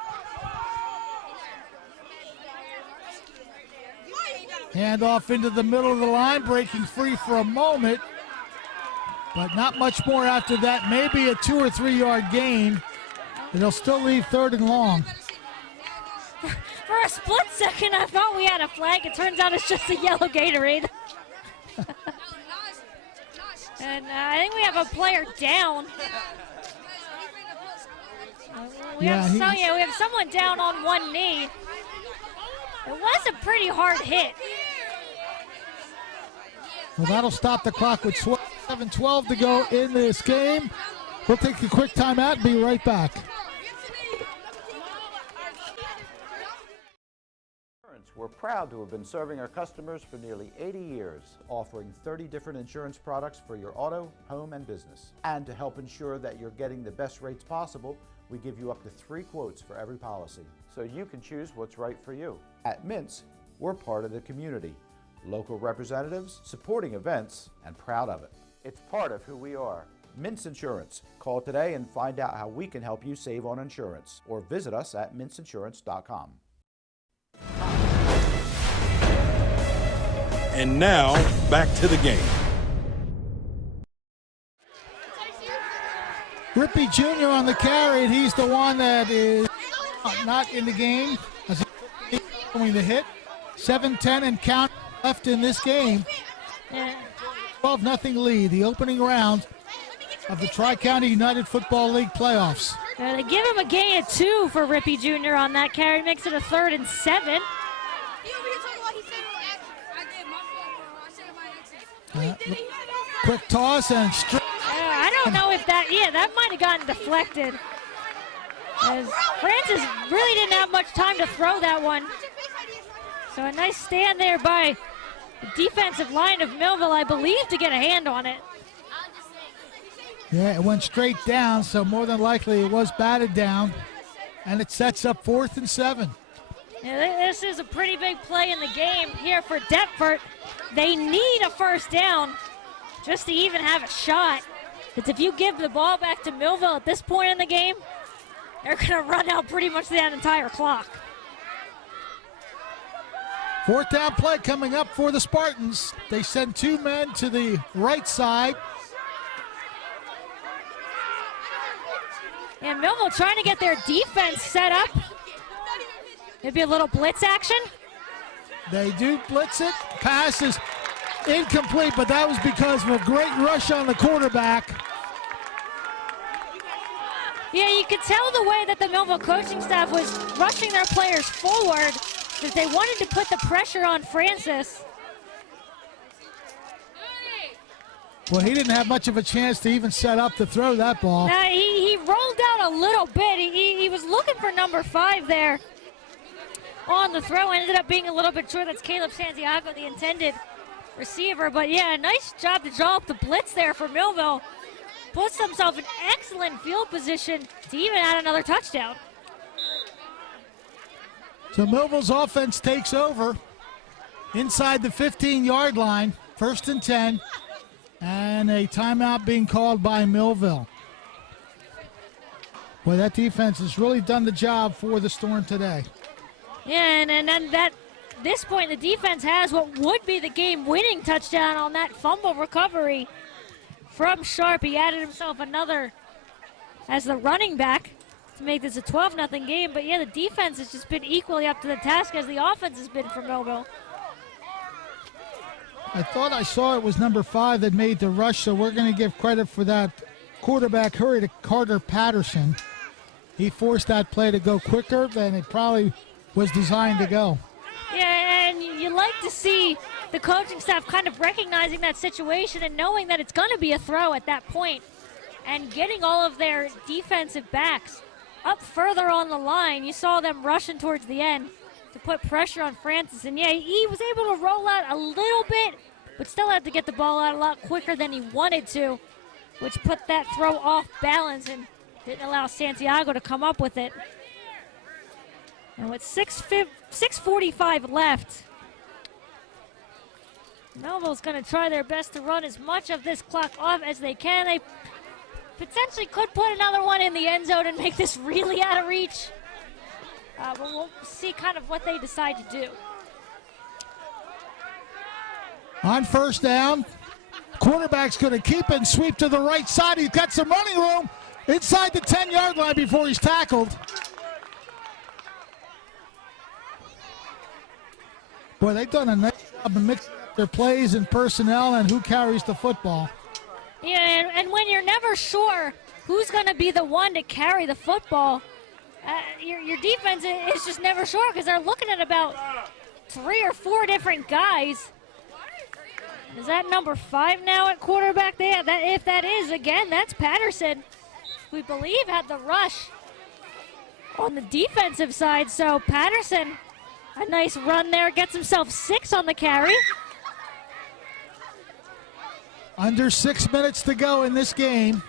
Handoff into the middle of the line, breaking free for a moment, but not much more after that. Maybe a 2 or 3 yard gain. It'll still leave 3rd and long. For a split second, I thought we had a flag. It turns out it's just a yellow Gatorade. And I think we have a player down. We have someone down on one knee. It was a pretty hard hit. Well, that'll stop the clock with 7:12 to go in this game. We'll take a quick timeout and be right back. We're proud to have been serving our customers for nearly 80 years, offering 30 different insurance products for your auto, home, and business. And to help ensure that you're getting the best rates possible, we give you up to 3 quotes for every policy, so you can choose what's right for you. At Mintz, we're part of the community, local representatives, supporting events, and proud of it. It's part of who we are. Mintz Insurance. Call today and find out how we can help you save on insurance, or visit us at mintzinsurance.com. And now, back to the game. Rippey Jr. on the carry, and he's the one that is not in the game as he's going to hit. 7-10 and count left in this game. 12-0 lead, the opening round of the Tri-County United Football League playoffs. They give him a gain of 2 for Rippey Jr. on that carry, makes it a 3rd and 7. Quick toss and straight. I don't know if that might have gotten deflected. As Francis really didn't have much time to throw that one. So a nice stand there by the defensive line of Millville, I believe, to get a hand on it. Yeah, it went straight down, so more than likely it was batted down. And it sets up 4th and 7. Yeah, this is a pretty big play in the game here for Deptford. They need a first down just to even have a shot. Because if you give the ball back to Millville at this point in the game, they're going to run out pretty much that entire clock. 4th down play coming up for the Spartans. They send 2 men to the right side. And Millville trying to get their defense set up. Maybe a little blitz action. They do blitz it. Pass is incomplete, but that was because of a great rush on the quarterback. Yeah, you could tell the way that the Millville coaching staff was rushing their players forward because they wanted to put the pressure on Francis. Well, he didn't have much of a chance to even set up to throw that ball. He rolled out a little bit. He was looking for number 5 there on the throw. Ended up being a little bit short. That's Caleb Santiago, the intended receiver. But yeah, nice job to draw up the blitz there for Millville. Puts himself in excellent field position to even add another touchdown. So Millville's offense takes over inside the 15-yard line, 1st and 10, and a timeout being called by Millville. Well, that defense has really done the job for the Storm today. Yeah, and then at this point, the defense has what would be the game-winning touchdown on that fumble recovery from Sharp. He added himself another as the running back to make this a 12-0 game. But yeah, the defense has just been equally up to the task as the offense has been for Millville. I thought I saw it was number 5 that made the rush, so we're going to give credit for that quarterback hurry to Carter Patterson. He forced that play to go quicker than it probably was designed to go. Yeah, and you like to see the coaching staff kind of recognizing that situation and knowing that it's going to be a throw at that point and getting all of their defensive backs up further on the line. You saw them rushing towards the end to put pressure on Francis. And yeah, he was able to roll out a little bit, but still had to get the ball out a lot quicker than he wanted to, which put that throw off balance and didn't allow Santiago to come up with it. And with 6:45 left, Millville's going to try their best to run as much of this clock off as they can. They potentially could put another one in the end zone and make this really out of reach. But we'll see kind of what they decide to do. On 1st down, quarterback's going to keep it and sweep to the right side. He's got some running room inside the 10-yard line before he's tackled. Boy, they've done a nice job of mixing up their plays and personnel and who carries the football. Yeah, and when you're never sure who's going to be the one to carry the football, your defense is just never sure because they're looking at about 3 or 4 different guys. Is that number 5 now at quarterback? If that is, again, that's Patterson. We believe had the rush on the defensive side. So Patterson, a nice run there, gets himself 6 on the carry. Under 6 minutes to go in this game.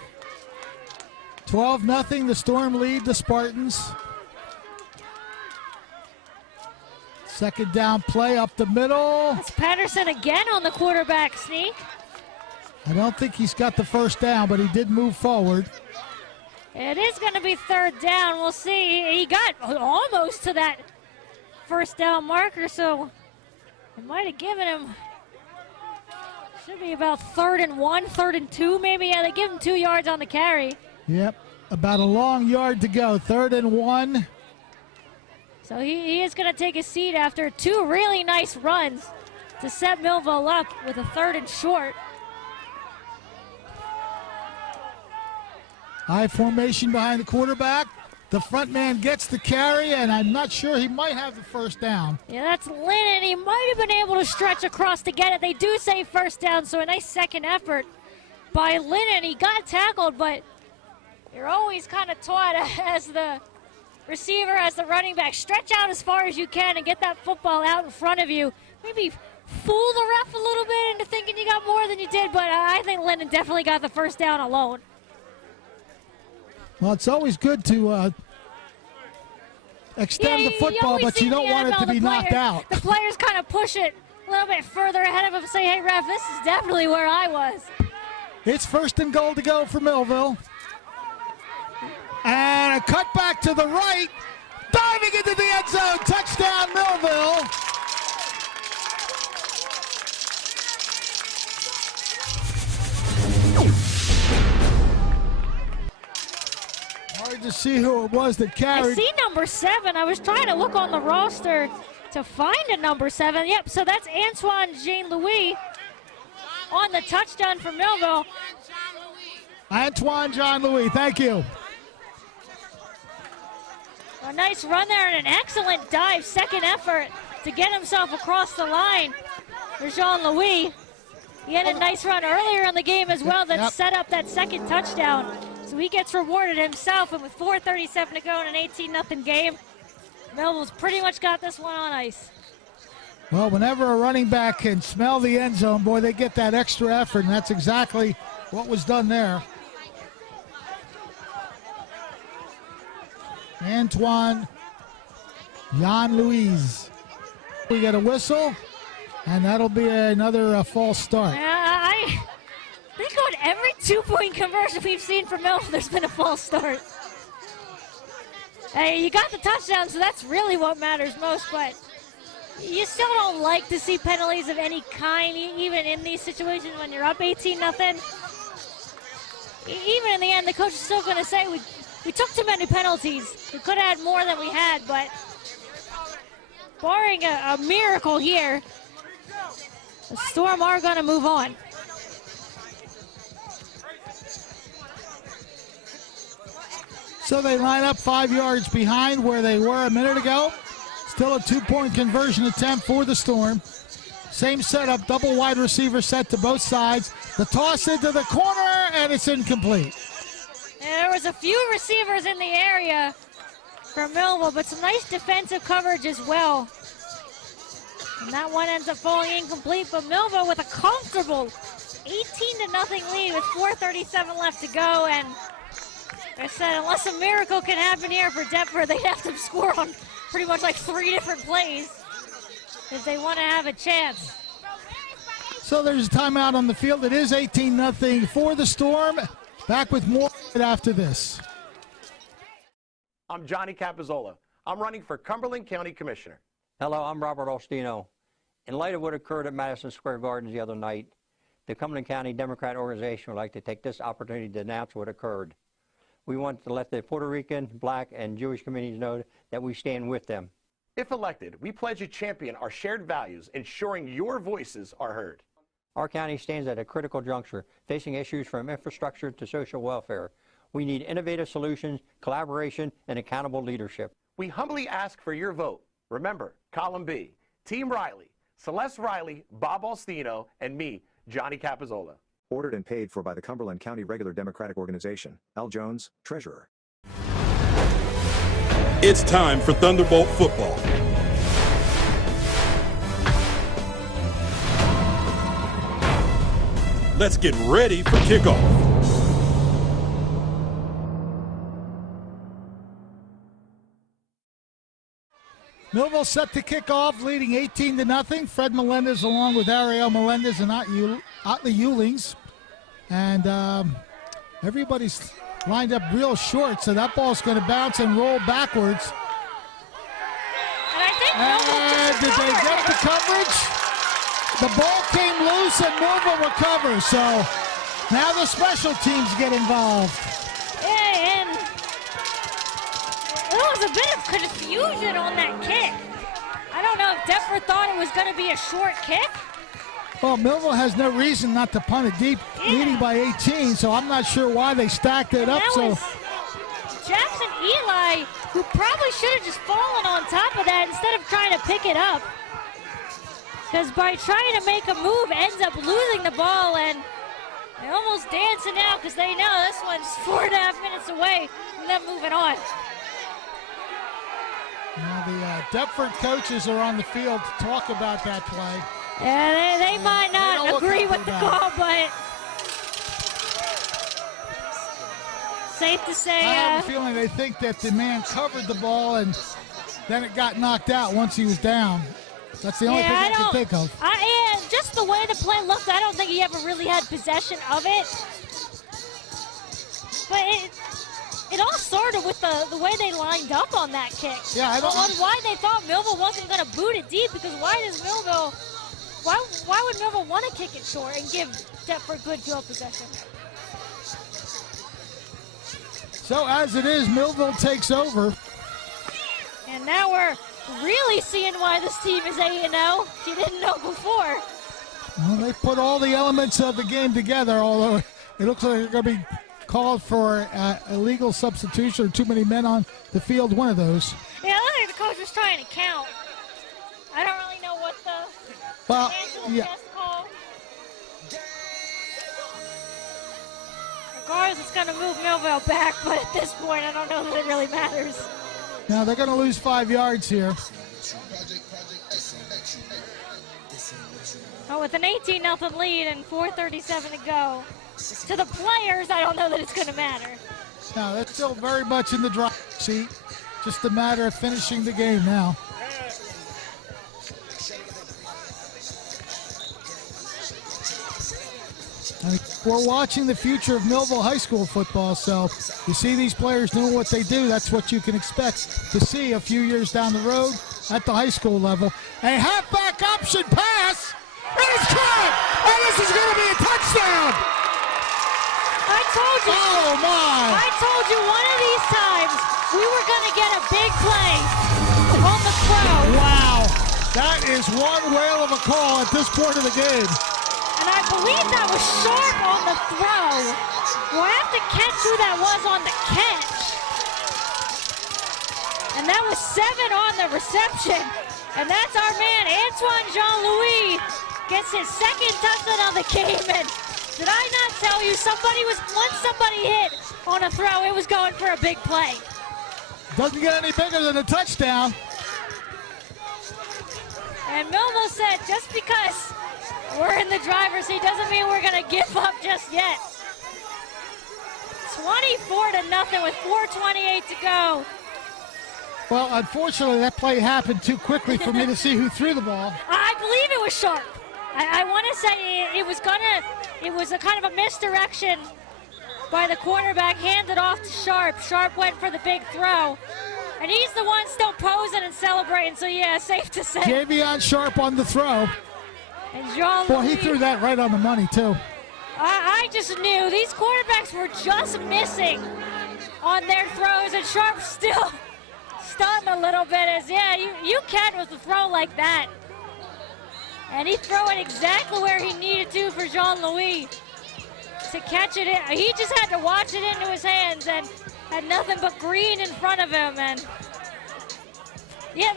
12-0, the Storm lead the Spartans. Second down play up the middle. It's Patterson again on the quarterback sneak. I don't think he's got the first down, but he did move forward. It is going to be 3rd down. We'll see. He got almost to that first down marker, so it might have given him. Should be about 3rd and 1, 3rd and 2 maybe. Yeah, they give him 2 yards on the carry. Yep, about a long yard to go. 3rd and 1. So he is going to take a seat after 2 really nice runs to set Millville up with a 3rd and short. High formation behind the quarterback. The front man gets the carry, and I'm not sure he might have the first down. Yeah, that's Lennon. He might have been able to stretch across to get it. They do say first down, so a nice second effort by Lennon. He got tackled, but you're always kind of taught as the receiver, as the running back, stretch out as far as you can and get that football out in front of you. Maybe fool the ref a little bit into thinking you got more than you did, but I think Lennon definitely got the first down alone. Well, it's always good to extend the football, but you don't want it to be knocked out. The players kind of push it a little bit further ahead of him and say, hey, ref, this is definitely where I was. It's 1st and goal to go for Millville. And a cut back to the right. Diving into the end zone. Touchdown, Millville. Hard to see who it was that carried. I see number 7. I was trying to look on the roster to find a number 7. Yep, so that's Antoine Jean-Louis on the touchdown for Millville. Antoine Jean-Louis, thank you. A nice run there and an excellent dive, second effort to get himself across the line for Jean-Louis. He had a nice run earlier in the game as well that set up that second touchdown. So he gets rewarded himself, and with 4:37 to go in an 18-0 game, Millville's pretty much got this one on ice. Well, whenever a running back can smell the end zone, boy, they get that extra effort, and that's exactly what was done there. Antoine Jean-Louis. We get a whistle, and that'll be another false start. I think on every 2-point conversion we've seen from Millville, there's been a false start. Hey, you got the touchdown, so that's really what matters most, but you still don't like to see penalties of any kind, even in these situations when you're up 18-0. Even in the end, the coach is still going to say, we took too many penalties. We could have had more than we had, but barring a miracle here, the Storm are going to move on. So they line up 5 yards behind where they were a minute ago. Still a 2-point conversion attempt for the Storm. Same setup, double wide receiver set to both sides. The toss into the corner, and it's incomplete. And there was a few receivers in the area for Millville, but some nice defensive coverage as well. And that one ends up falling incomplete, but Millville with a comfortable 18-0 lead with 4:37 left to go. And I said, unless a miracle can happen here for Deptford, they have to score on pretty much like 3 different plays if they want to have a chance. So there's a timeout on the field. It is 18-0 for the Storm. Back with more after this. I'm Johnny Capizzola. I'm running for Cumberland County Commissioner. Hello, I'm Robert Ostino. In light of what occurred at Madison Square Gardens the other night, the Cumberland County Democrat Organization would like to take this opportunity to announce what occurred. We want to let the Puerto Rican, Black, and Jewish communities know that we stand with them. If elected, we pledge to champion our shared values, ensuring your voices are heard. Our county stands at a critical juncture, facing issues from infrastructure to social welfare. We need innovative solutions, collaboration, and accountable leadership. We humbly ask for your vote. Remember, column B, Team Riley, Celeste Riley, Bob Alstino, and me, Johnny Capizola. Ordered and paid for by the Cumberland County Regular Democratic Organization. Al Jones, Treasurer. It's time for Thunderbolt football. Let's get ready for kickoff. Millville set to kick off, leading 18-0. Fred Melendez along with Ariel Melendez and Otley Eulings. And everybody's lined up real short, so that ball's going to bounce and roll backwards. And did they get the coverage? The ball came loose and Millville recovers, so now the special teams get involved. Yeah, and there was a bit of confusion on that kick. I don't know if Deptford thought it was going to be a short kick. Well, Millville has no reason not to punt it deep, leading by 18, so I'm not sure why they stacked it up. So Jackson Eli, who probably should have just fallen on top of that instead of trying to pick it up. Because by trying to make a move, ends up losing the ball, and they're almost dancing out because they know this one's 4.5 minutes away from them moving on. Now the Deptford coaches are on the field to talk about that play. Yeah, they might not agree with the call, but safe to say. I have a feeling they think that the man covered the ball and then it got knocked out once he was down. That's the only thing I can think of. And just the way the play looked, I don't think he ever really had possession of it. But it all started with the way they lined up on that kick. Yeah, I don't on why they thought Millville wasn't going to boot it deep, because why would Millville want to kick it short and give Deptford good field possession? So as it is, Millville takes over. And now we're really seeing why this team is 8-0. If you didn't know before. Well, they put all the elements of the game together, although it looks like they're going to be called for illegal substitution or too many men on the field, one of those. Yeah, I think the coach was trying to count. I don't really know what the test call. Regardless, it's going to move Millville back, but at this point, I don't know that it really matters. Now they're going to lose 5 yards here. Oh, with an 18-0 lead and 4:37 to go. To the players, I don't know that it's going to matter. Now that's still very much in the driver's seat. Just a matter of finishing the game now. And we're watching the future of Millville High School football, so you see these players doing what they do. That's what you can expect to see a few years down the road at the high school level. A halfback option pass, and it's caught, and this is going to be a touchdown. I told you. Oh, my. I told you one of these times we were going to get a big play on the throw. Wow. That is one whale of a call at this point of the game. And I believe that was Sharp on the throw. We'll have to catch who that was on the catch. And that was 7 on the reception. And that's our man, Antoine Jean-Louis, gets his second touchdown of the game. And did I not tell you, once somebody hit on a throw, it was going for a big play. Doesn't get any bigger than a touchdown. And Millville said, just because we're in the driver's seat doesn't mean we're going to give up just yet. 24-0 with 4:28 to go. Well, unfortunately, that play happened too quickly for me to see who threw the ball. I believe it was Sharp. I want to say it was a kind of a misdirection by the quarterback, handed off to Sharp. Sharp went for the big throw. And he's the one still posing and celebrating, so yeah, safe to say. Javion Sharp on the throw. And Jean-Louis, boy, he threw that right on the money, too. I just knew these quarterbacks were just missing on their throws, and Sharp still stunned a little bit as, yeah, you can with a throw like that. And he threw it exactly where he needed to for Jean-Louis to catch it. He just had to watch it into his hands and had nothing but green in front of him. And yeah,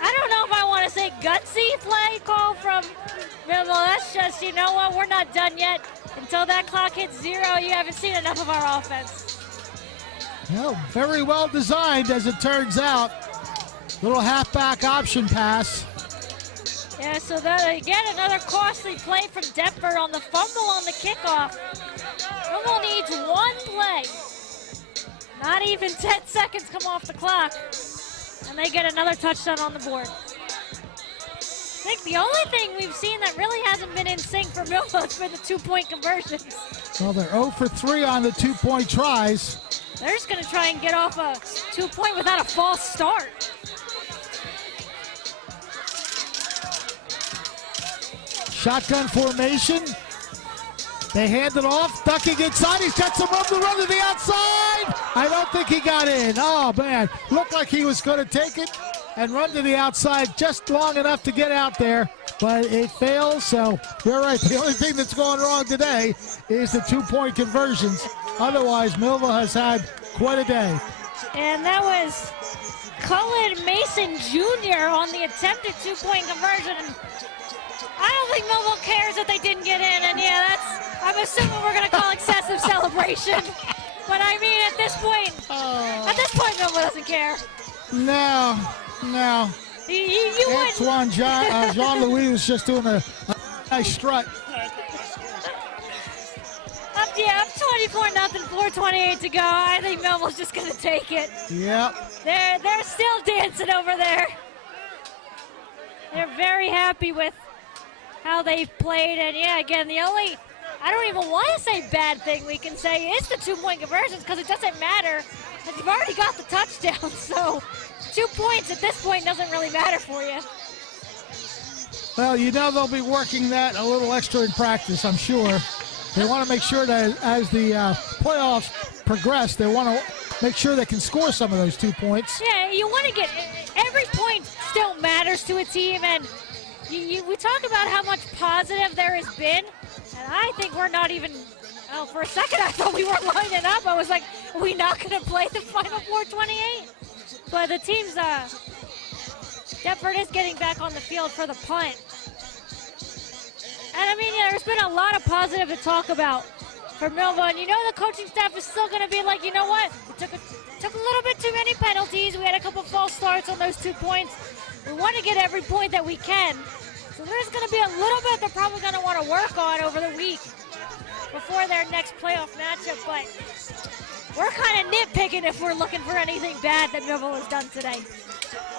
I don't know if I want to say gutsy play call from Millville. That's just, you know what, we're not done yet. Until that clock hits 0, you haven't seen enough of our offense. Well, very well designed, as it turns out. Little halfback option pass. Yeah, so that, again, another costly play from Deptford on the fumble on the kickoff. Millville needs one play. Not even 10 seconds come off the clock. And they get another touchdown on the board. I think the only thing we've seen that really hasn't been in sync for Millville has been the 2-point conversions. Well, they're 0 for 3 on the 2-point tries. They're just going to try and get off a 2-point without a false start. Shotgun formation. They hand it off. Ducking inside. He's got some room to run to the outside. I don't think he got in. Oh, man. Looked like he was going to take it and run to the outside just long enough to get out there. But it fails, so you're right. The only thing that's going wrong today is the 2-point conversions. Otherwise, Millville has had quite a day. And that was Cullen Mason Jr. on the attempted 2-point conversion. I don't think Millville cares that they didn't get in, and yeah, I'm assuming we're going to call excessive celebration. But I mean, at this point, Millville doesn't care. No. Antoine Jean-Louis was just doing a nice strut. Up 24-0, 4:28 to go. I think Millville's just going to take it. Yep. They're still dancing over there. They're very happy with how they've played, and yeah, again, the only, I don't even want to say bad thing we can say is the 2-point conversions, because it doesn't matter, because you've already got the touchdown, so 2 points at this point doesn't really matter for you. Well, you know they'll be working that a little extra in practice, I'm sure. They want to make sure that as the playoffs progress, they want to make sure they can score some of those 2 points. Yeah, you want to get, every point still matters to a team, and we talk about how much positive there has been, and I think we're not even, well, for a second I thought we were lining up. I was like, are we not going to play the final 4:28? But the team's, Deptford is getting back on the field for the punt. And I mean, yeah, there's been a lot of positive to talk about for Millville, and you know the coaching staff is still going to be like, you know what, we took a little bit too many penalties, we had a couple false starts on those 2 points. We want to get every point that we can. So there's going to be a little bit they're probably going to want to work on over the week before their next playoff matchup. But we're kind of nitpicking if we're looking for anything bad that Millville has done today.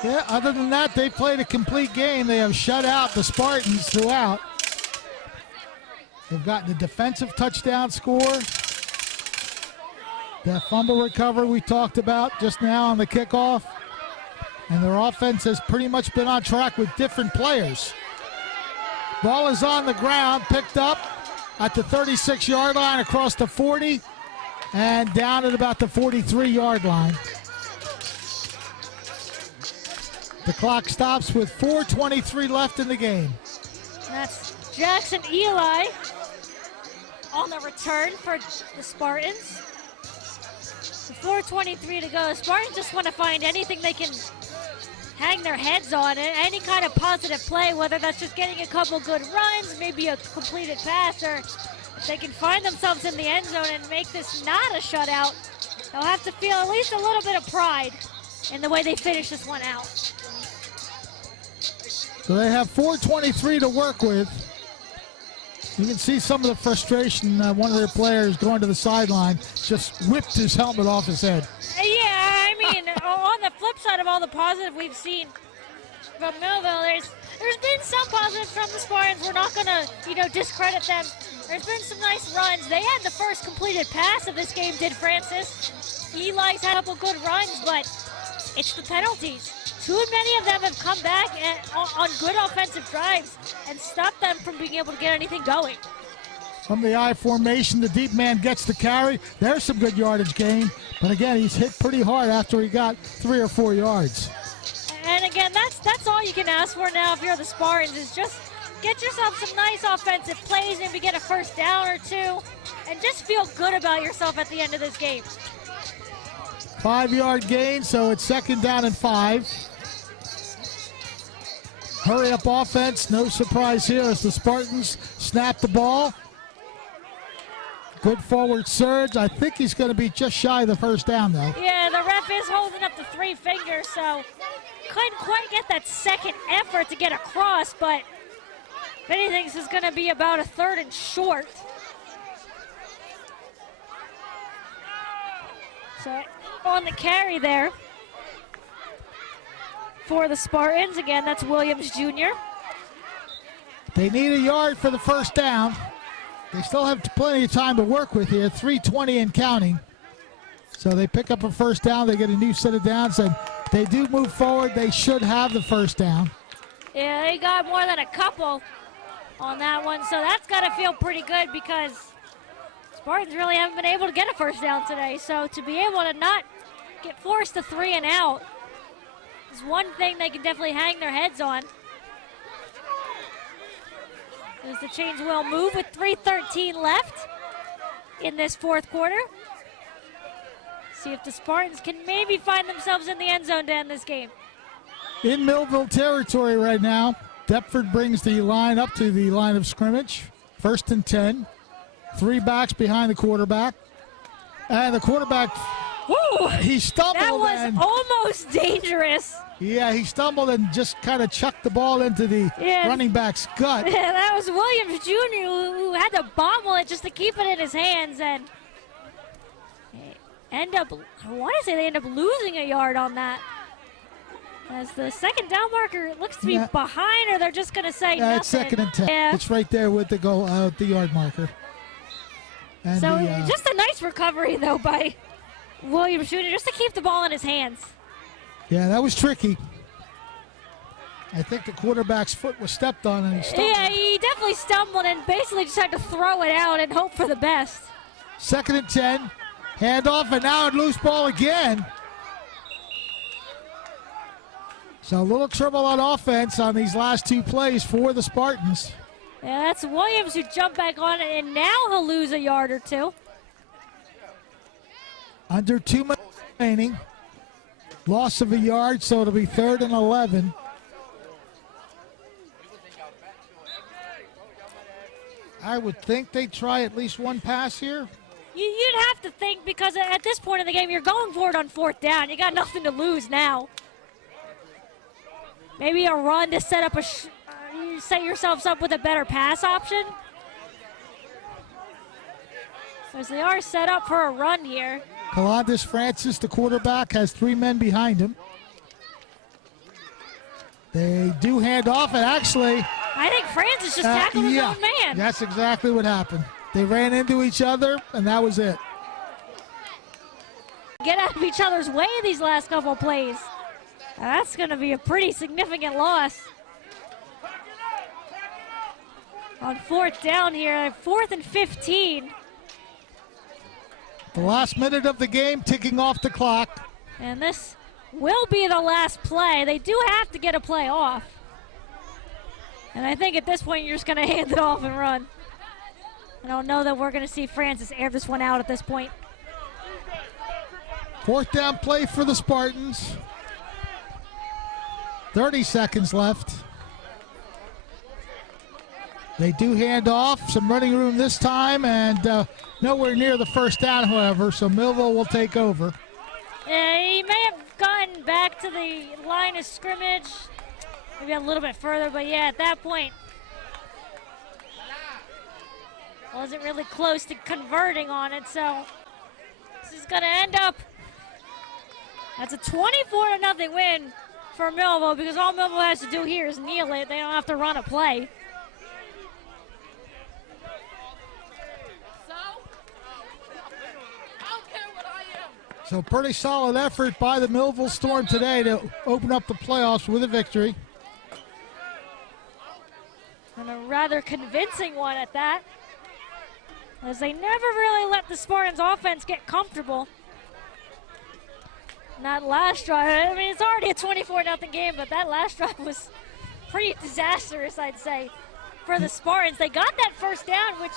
Yeah, other than that, they played a complete game. They have shut out the Spartans throughout. They've gotten a defensive touchdown score. That fumble recovery we talked about just now on the kickoff. And their offense has pretty much been on track with different players. Ball is on the ground, picked up at the 36-yard line across the 40 and down at about the 43-yard line. The clock stops with 4:23 left in the game. That's Jackson Eli on the return for the Spartans. 4:23 to go. The Spartans just want to find anything they can hang their heads on, any kind of positive play, whether that's just getting a couple good runs, maybe a completed pass, or if they can find themselves in the end zone and make this not a shutout, they'll have to feel at least a little bit of pride in the way they finish this one out. So they have 4:23 to work with. You can see some of the frustration. One of their players going to the sideline just whipped his helmet off his head. Yeah, I mean, on the flip side of all the positive we've seen from Millville, there's been some positives from the Spartans. We're not going to, discredit them. There's been some nice runs. They had the first completed pass of this game, did Francis. Eli's had a couple good runs, but it's the penalties. Too many of them have come back on good offensive drives and stopped them from being able to get anything going. From the I formation, the deep man gets the carry. There's some good yardage gain. But again, he's hit pretty hard after he got 3 or 4 yards. And again, that's all you can ask for now if you're the Spartans, is just get yourself some nice offensive plays, maybe get a first down or two, and just feel good about yourself at the end of this game. 5-yard gain, so it's 2nd down and 5. Hurry up offense, no surprise here as the Spartans snap the ball. Good forward surge. I think he's going to be just shy of the first down, though. Yeah, the ref is holding up the 3 fingers, so couldn't quite get that second effort to get across, but if anything, this is going to be about a 3rd and short. So on the carry there for the Spartans, again, that's Williams Jr. They need a yard for the first down. They still have plenty of time to work with here, 3:20 and counting. So they pick up a first down, they get a new set of downs, and they do move forward. They should have the first down. Yeah, they got more than a couple on that one, so that's got to feel pretty good because Spartans really haven't been able to get a first down today. So to be able to not get forced to 3 and out is one thing they can definitely hang their heads on. As the chains will move with 3:13 left in this 4th quarter. See if the Spartans can maybe find themselves in the end zone to end this game. In Millville territory right now, Deptford brings the line up to the line of scrimmage. 1st and 10. 3 backs behind the quarterback. And the quarterback, he stumbled. That was almost dangerous. Yeah, he stumbled and just kind of chucked the ball into the running back's gut. Yeah, that was Williams Jr. who had to bobble it just to keep it in his hands, and I want to say they end up losing a yard on that. As the 2nd down marker looks to be behind, or they're just going to say nothing. It's 2nd and 10. Yeah. It's right there with the yard marker. And so just a nice recovery, though, by Williams Jr. just to keep the ball in his hands. Yeah, that was tricky. I think the quarterback's foot was stepped on and he stumbled. Yeah, he definitely stumbled and basically just had to throw it out and hope for the best. 2nd and 10. Handoff, and now a loose ball again. So a little trouble on offense on these last 2 plays for the Spartans. Yeah, that's Williams who jumped back on it, and now he'll lose a yard or 2. Under 2 minutes remaining. Loss of a yard, so it'll be 3rd and 11. I would think they'd try at least one pass here. You'd have to think, because at this point in the game, you're going for it on 4th down. You got nothing to lose now. Maybe a run to set up set yourselves up with a better pass option. As they are set up for a run here. Calandis Francis, the quarterback, has 3 men behind him. They do hand off, and actually, I think Francis just tackled his own man. That's exactly what happened. They ran into each other, and that was it. Get out of each other's way these last couple plays. That's going to be a pretty significant loss. On 4th down here, 4th and 15. The last minute of the game ticking off the clock. And this will be the last play. They do have to get a play off. And I think at this point you're just going to hand it off and run. I don't know that we're going to see Francis air this one out at this point. 4th down play for the Spartans. 30 seconds left. They do hand off, some running room this time, and nowhere near the first down, however, so Millville will take over. Yeah, he may have gotten back to the line of scrimmage, maybe a little bit further, but yeah, at that point, wasn't really close to converting on it, so this is going to end up, that's a 24-0 win for Millville, because all Millville has to do here is kneel it. They don't have to run a play. So pretty solid effort by the Millville Storm today to open up the playoffs with a victory. And a rather convincing one at that, as they never really let the Spartans offense get comfortable. And that last drive, I mean, it's already a 24-0 game, but that last drive was pretty disastrous, I'd say. for the Spartans. They got that first down, which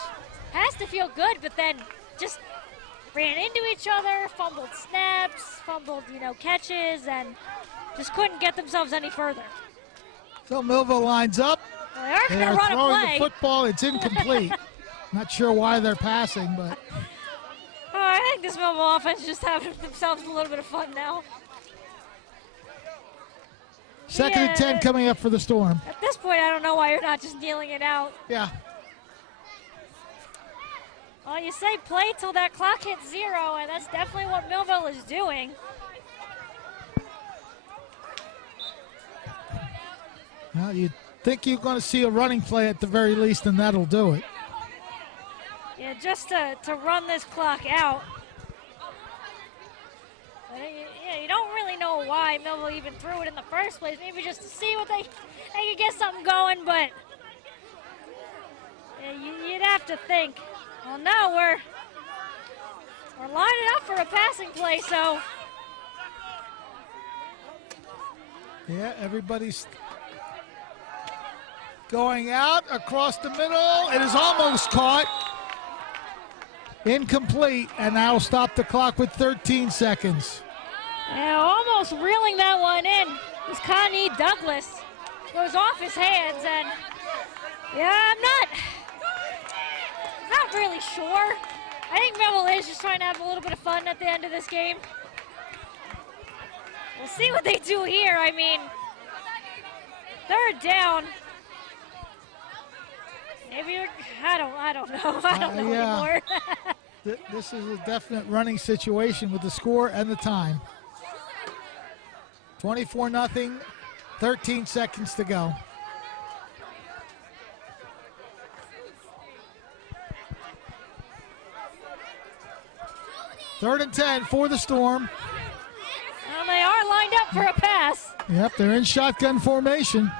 has to feel good, but then just ran into each other, fumbled snaps, fumbled, catches, and just couldn't get themselves any further. So Millville lines up. Well, they aren't going to run a throwing play. the football. It's incomplete. Not sure why they're passing, but. Oh, I think this Millville offense is just having themselves a little bit of fun now. Second and 10 coming up for the Storm. At this point, I don't know why you're not just kneeling it out. Yeah. Well, you say play till that clock hits 0, and that's definitely what Millville is doing. Well, you think you're going to see a running play at the very least, and that'll do it. Yeah, just to run this clock out. But you don't really know why Millville even threw it in the first place. Maybe just to see what they could get something going, but yeah, you'd have to think. Well, no, we're lining up for a passing play, so. Yeah, everybody's going out across the middle. It is almost caught. Incomplete, and that'll stop the clock with 13 seconds. Yeah, almost reeling that one in was Connie Douglas. Goes off his hands, and yeah, I'm not really sure. I think Millville is just trying to have a little bit of fun at the end of this game. We'll see what they do here. I mean, third down. Maybe I don't know. I don't know anymore. This is a definite running situation with the score and the time. 24-0, 13 seconds to go. Third and 10 for the Storm. Well, they are lined up for a pass. Yep, they're in shotgun formation.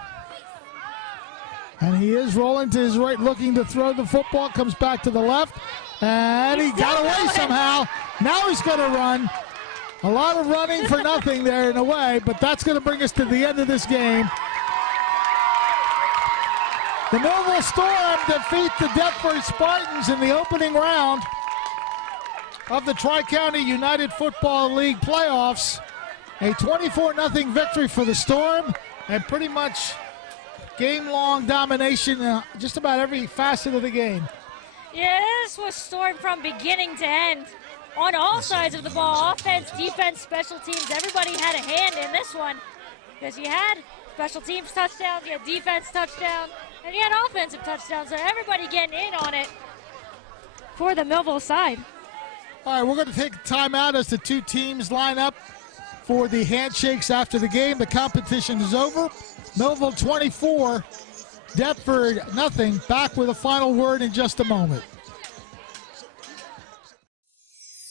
And he is rolling to his right, looking to throw the football. Comes back to the left. And he got away somehow. Now he's going to run. A lot of running for nothing there in a way, but that's going to bring us to the end of this game. The Millville Storm defeat the Deptford Spartans in the opening round of the Tri-County United Football League playoffs. A 24-0 victory for the Storm, and pretty much game-long domination just about every facet of the game. Yeah, this was Storm from beginning to end. On all sides of the ball, offense, defense, special teams, everybody had a hand in this one. Because you had special teams touchdowns, you had defense touchdown, and you had offensive touchdowns. So everybody getting in on it for the Millville side. All right, we're going to take a timeout as the two teams line up for the handshakes after the game. The competition is over. Millville 24, Deptford nothing. Back with a final word in just a moment.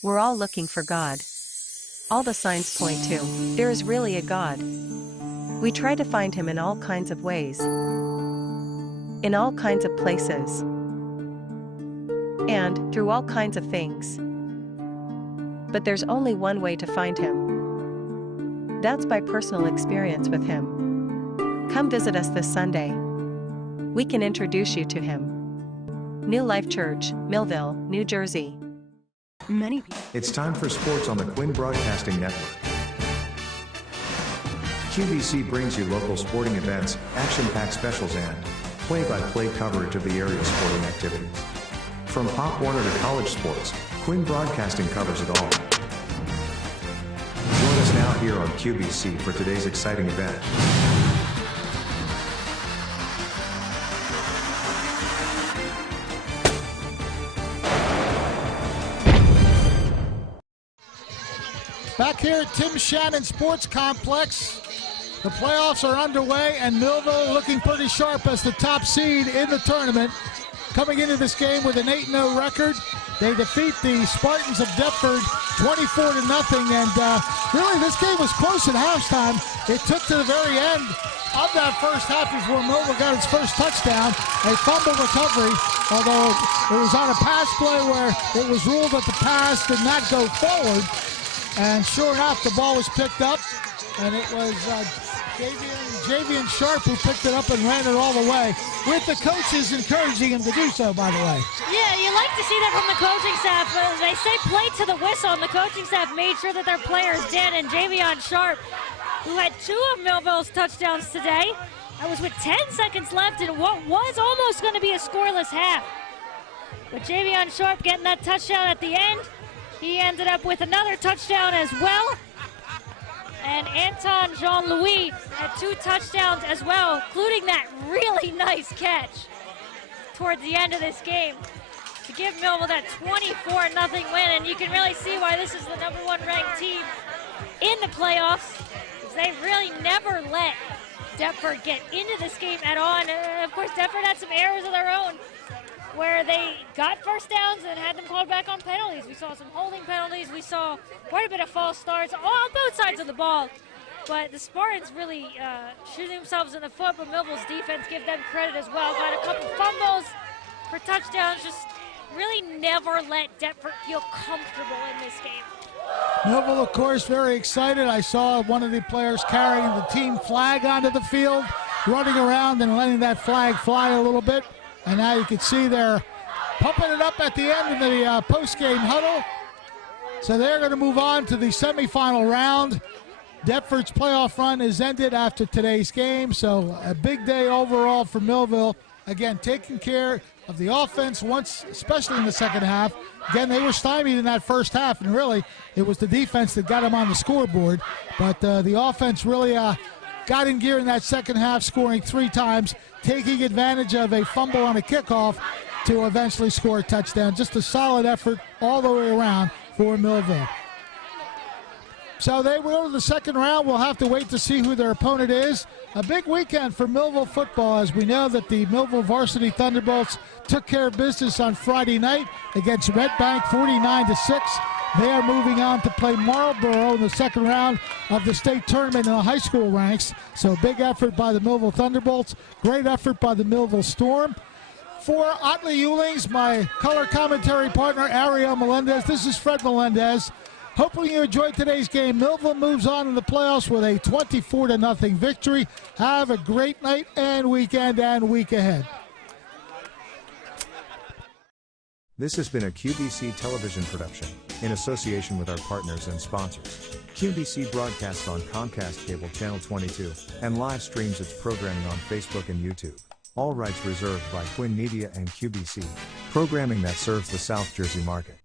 We're all looking for God. All the signs point to, there is really a God. We try to find him in all kinds of ways, in all kinds of places, and through all kinds of things. But there's only one way to find him. That's by personal experience with him. Come visit us this Sunday. We can introduce you to him. New Life Church, Millville, New Jersey. Many people. It's time for sports on the Quinn Broadcasting Network. QVC brings you local sporting events, action-packed specials, and play-by-play coverage of the area's sporting activities. From Pop Warner to college sports, Quinn Broadcasting covers it all. Join us now here on QVC for today's exciting event. Back here at Tim Shannon Sports Complex, the playoffs are underway, and Millville looking pretty sharp as the top seed in the tournament. Coming into this game with an 8-0 record, they defeat the Spartans of Deptford 24-0, and really this game was close at halftime. It took to the very end of that first half before Millville got its first touchdown, a fumble recovery, although it was on a pass play where it was ruled that the pass did not go forward. And sure enough, the ball was picked up, and it was Javian Sharp, who picked it up and ran it all the way, with the coaches encouraging him to do so, by the way. Yeah, you like to see that from the coaching staff. They say play to the whistle, and the coaching staff made sure that their players did. And Javian Sharp, who had 2 of Millville's touchdowns today, that was with 10 seconds left in what was almost going to be a scoreless half. But Javian Sharp getting that touchdown at the end. He ended up with another touchdown as well. And Anton Jean-Louis had 2 touchdowns as well, including that really nice catch towards the end of this game to give Millville that 24-0 win. And you can really see why this is the #1 ranked team in the playoffs, because they really never let Deptford get into this game at all. And of course, Deptford had some errors of their own where they got first downs and had them called back on penalties. We saw some holding penalties. We saw quite a bit of false starts on both sides of the ball. But the Spartans really shooting themselves in the foot, but Millville's defense, give them credit as well. Got a couple fumbles for touchdowns, just really never let Deptford feel comfortable in this game. Millville, of course, very excited. I saw one of the players carrying the team flag onto the field, running around and letting that flag fly a little bit. And now you can see they're pumping it up at the end of the post-game huddle. So they're going to move on to the semifinal round. Deptford's playoff run is ended after today's game, so a big day overall for Millville. Again, taking care of the offense once, especially in the second half. Again, they were stymied in that first half, and really it was the defense that got them on the scoreboard. But the offense really got in gear in that second half, scoring 3 times, taking advantage of a fumble on a kickoff to eventually score a touchdown. Just a solid effort all the way around for Millville. So they will to the second round. We'll have to wait to see who their opponent is. A big weekend for Millville football, as we know that the Millville Varsity Thunderbolts took care of business on Friday night against Red Bank 49-6. They are moving on to play Marlboro in the second round of the state tournament in the high school ranks. So big effort by the Millville Thunderbolts. Great effort by the Millville Storm. For Otley Ewlings, my color commentary partner, Ariel Melendez, this is Fred Melendez. Hopefully you enjoyed today's game. Millville moves on in the playoffs with a 24-0 victory. Have a great night and weekend and week ahead. This has been a QBC television production, in association with our partners and sponsors. QBC broadcasts on Comcast Cable Channel 22, and live streams its programming on Facebook and YouTube. All rights reserved by Quinn Media and QBC, programming that serves the South Jersey market.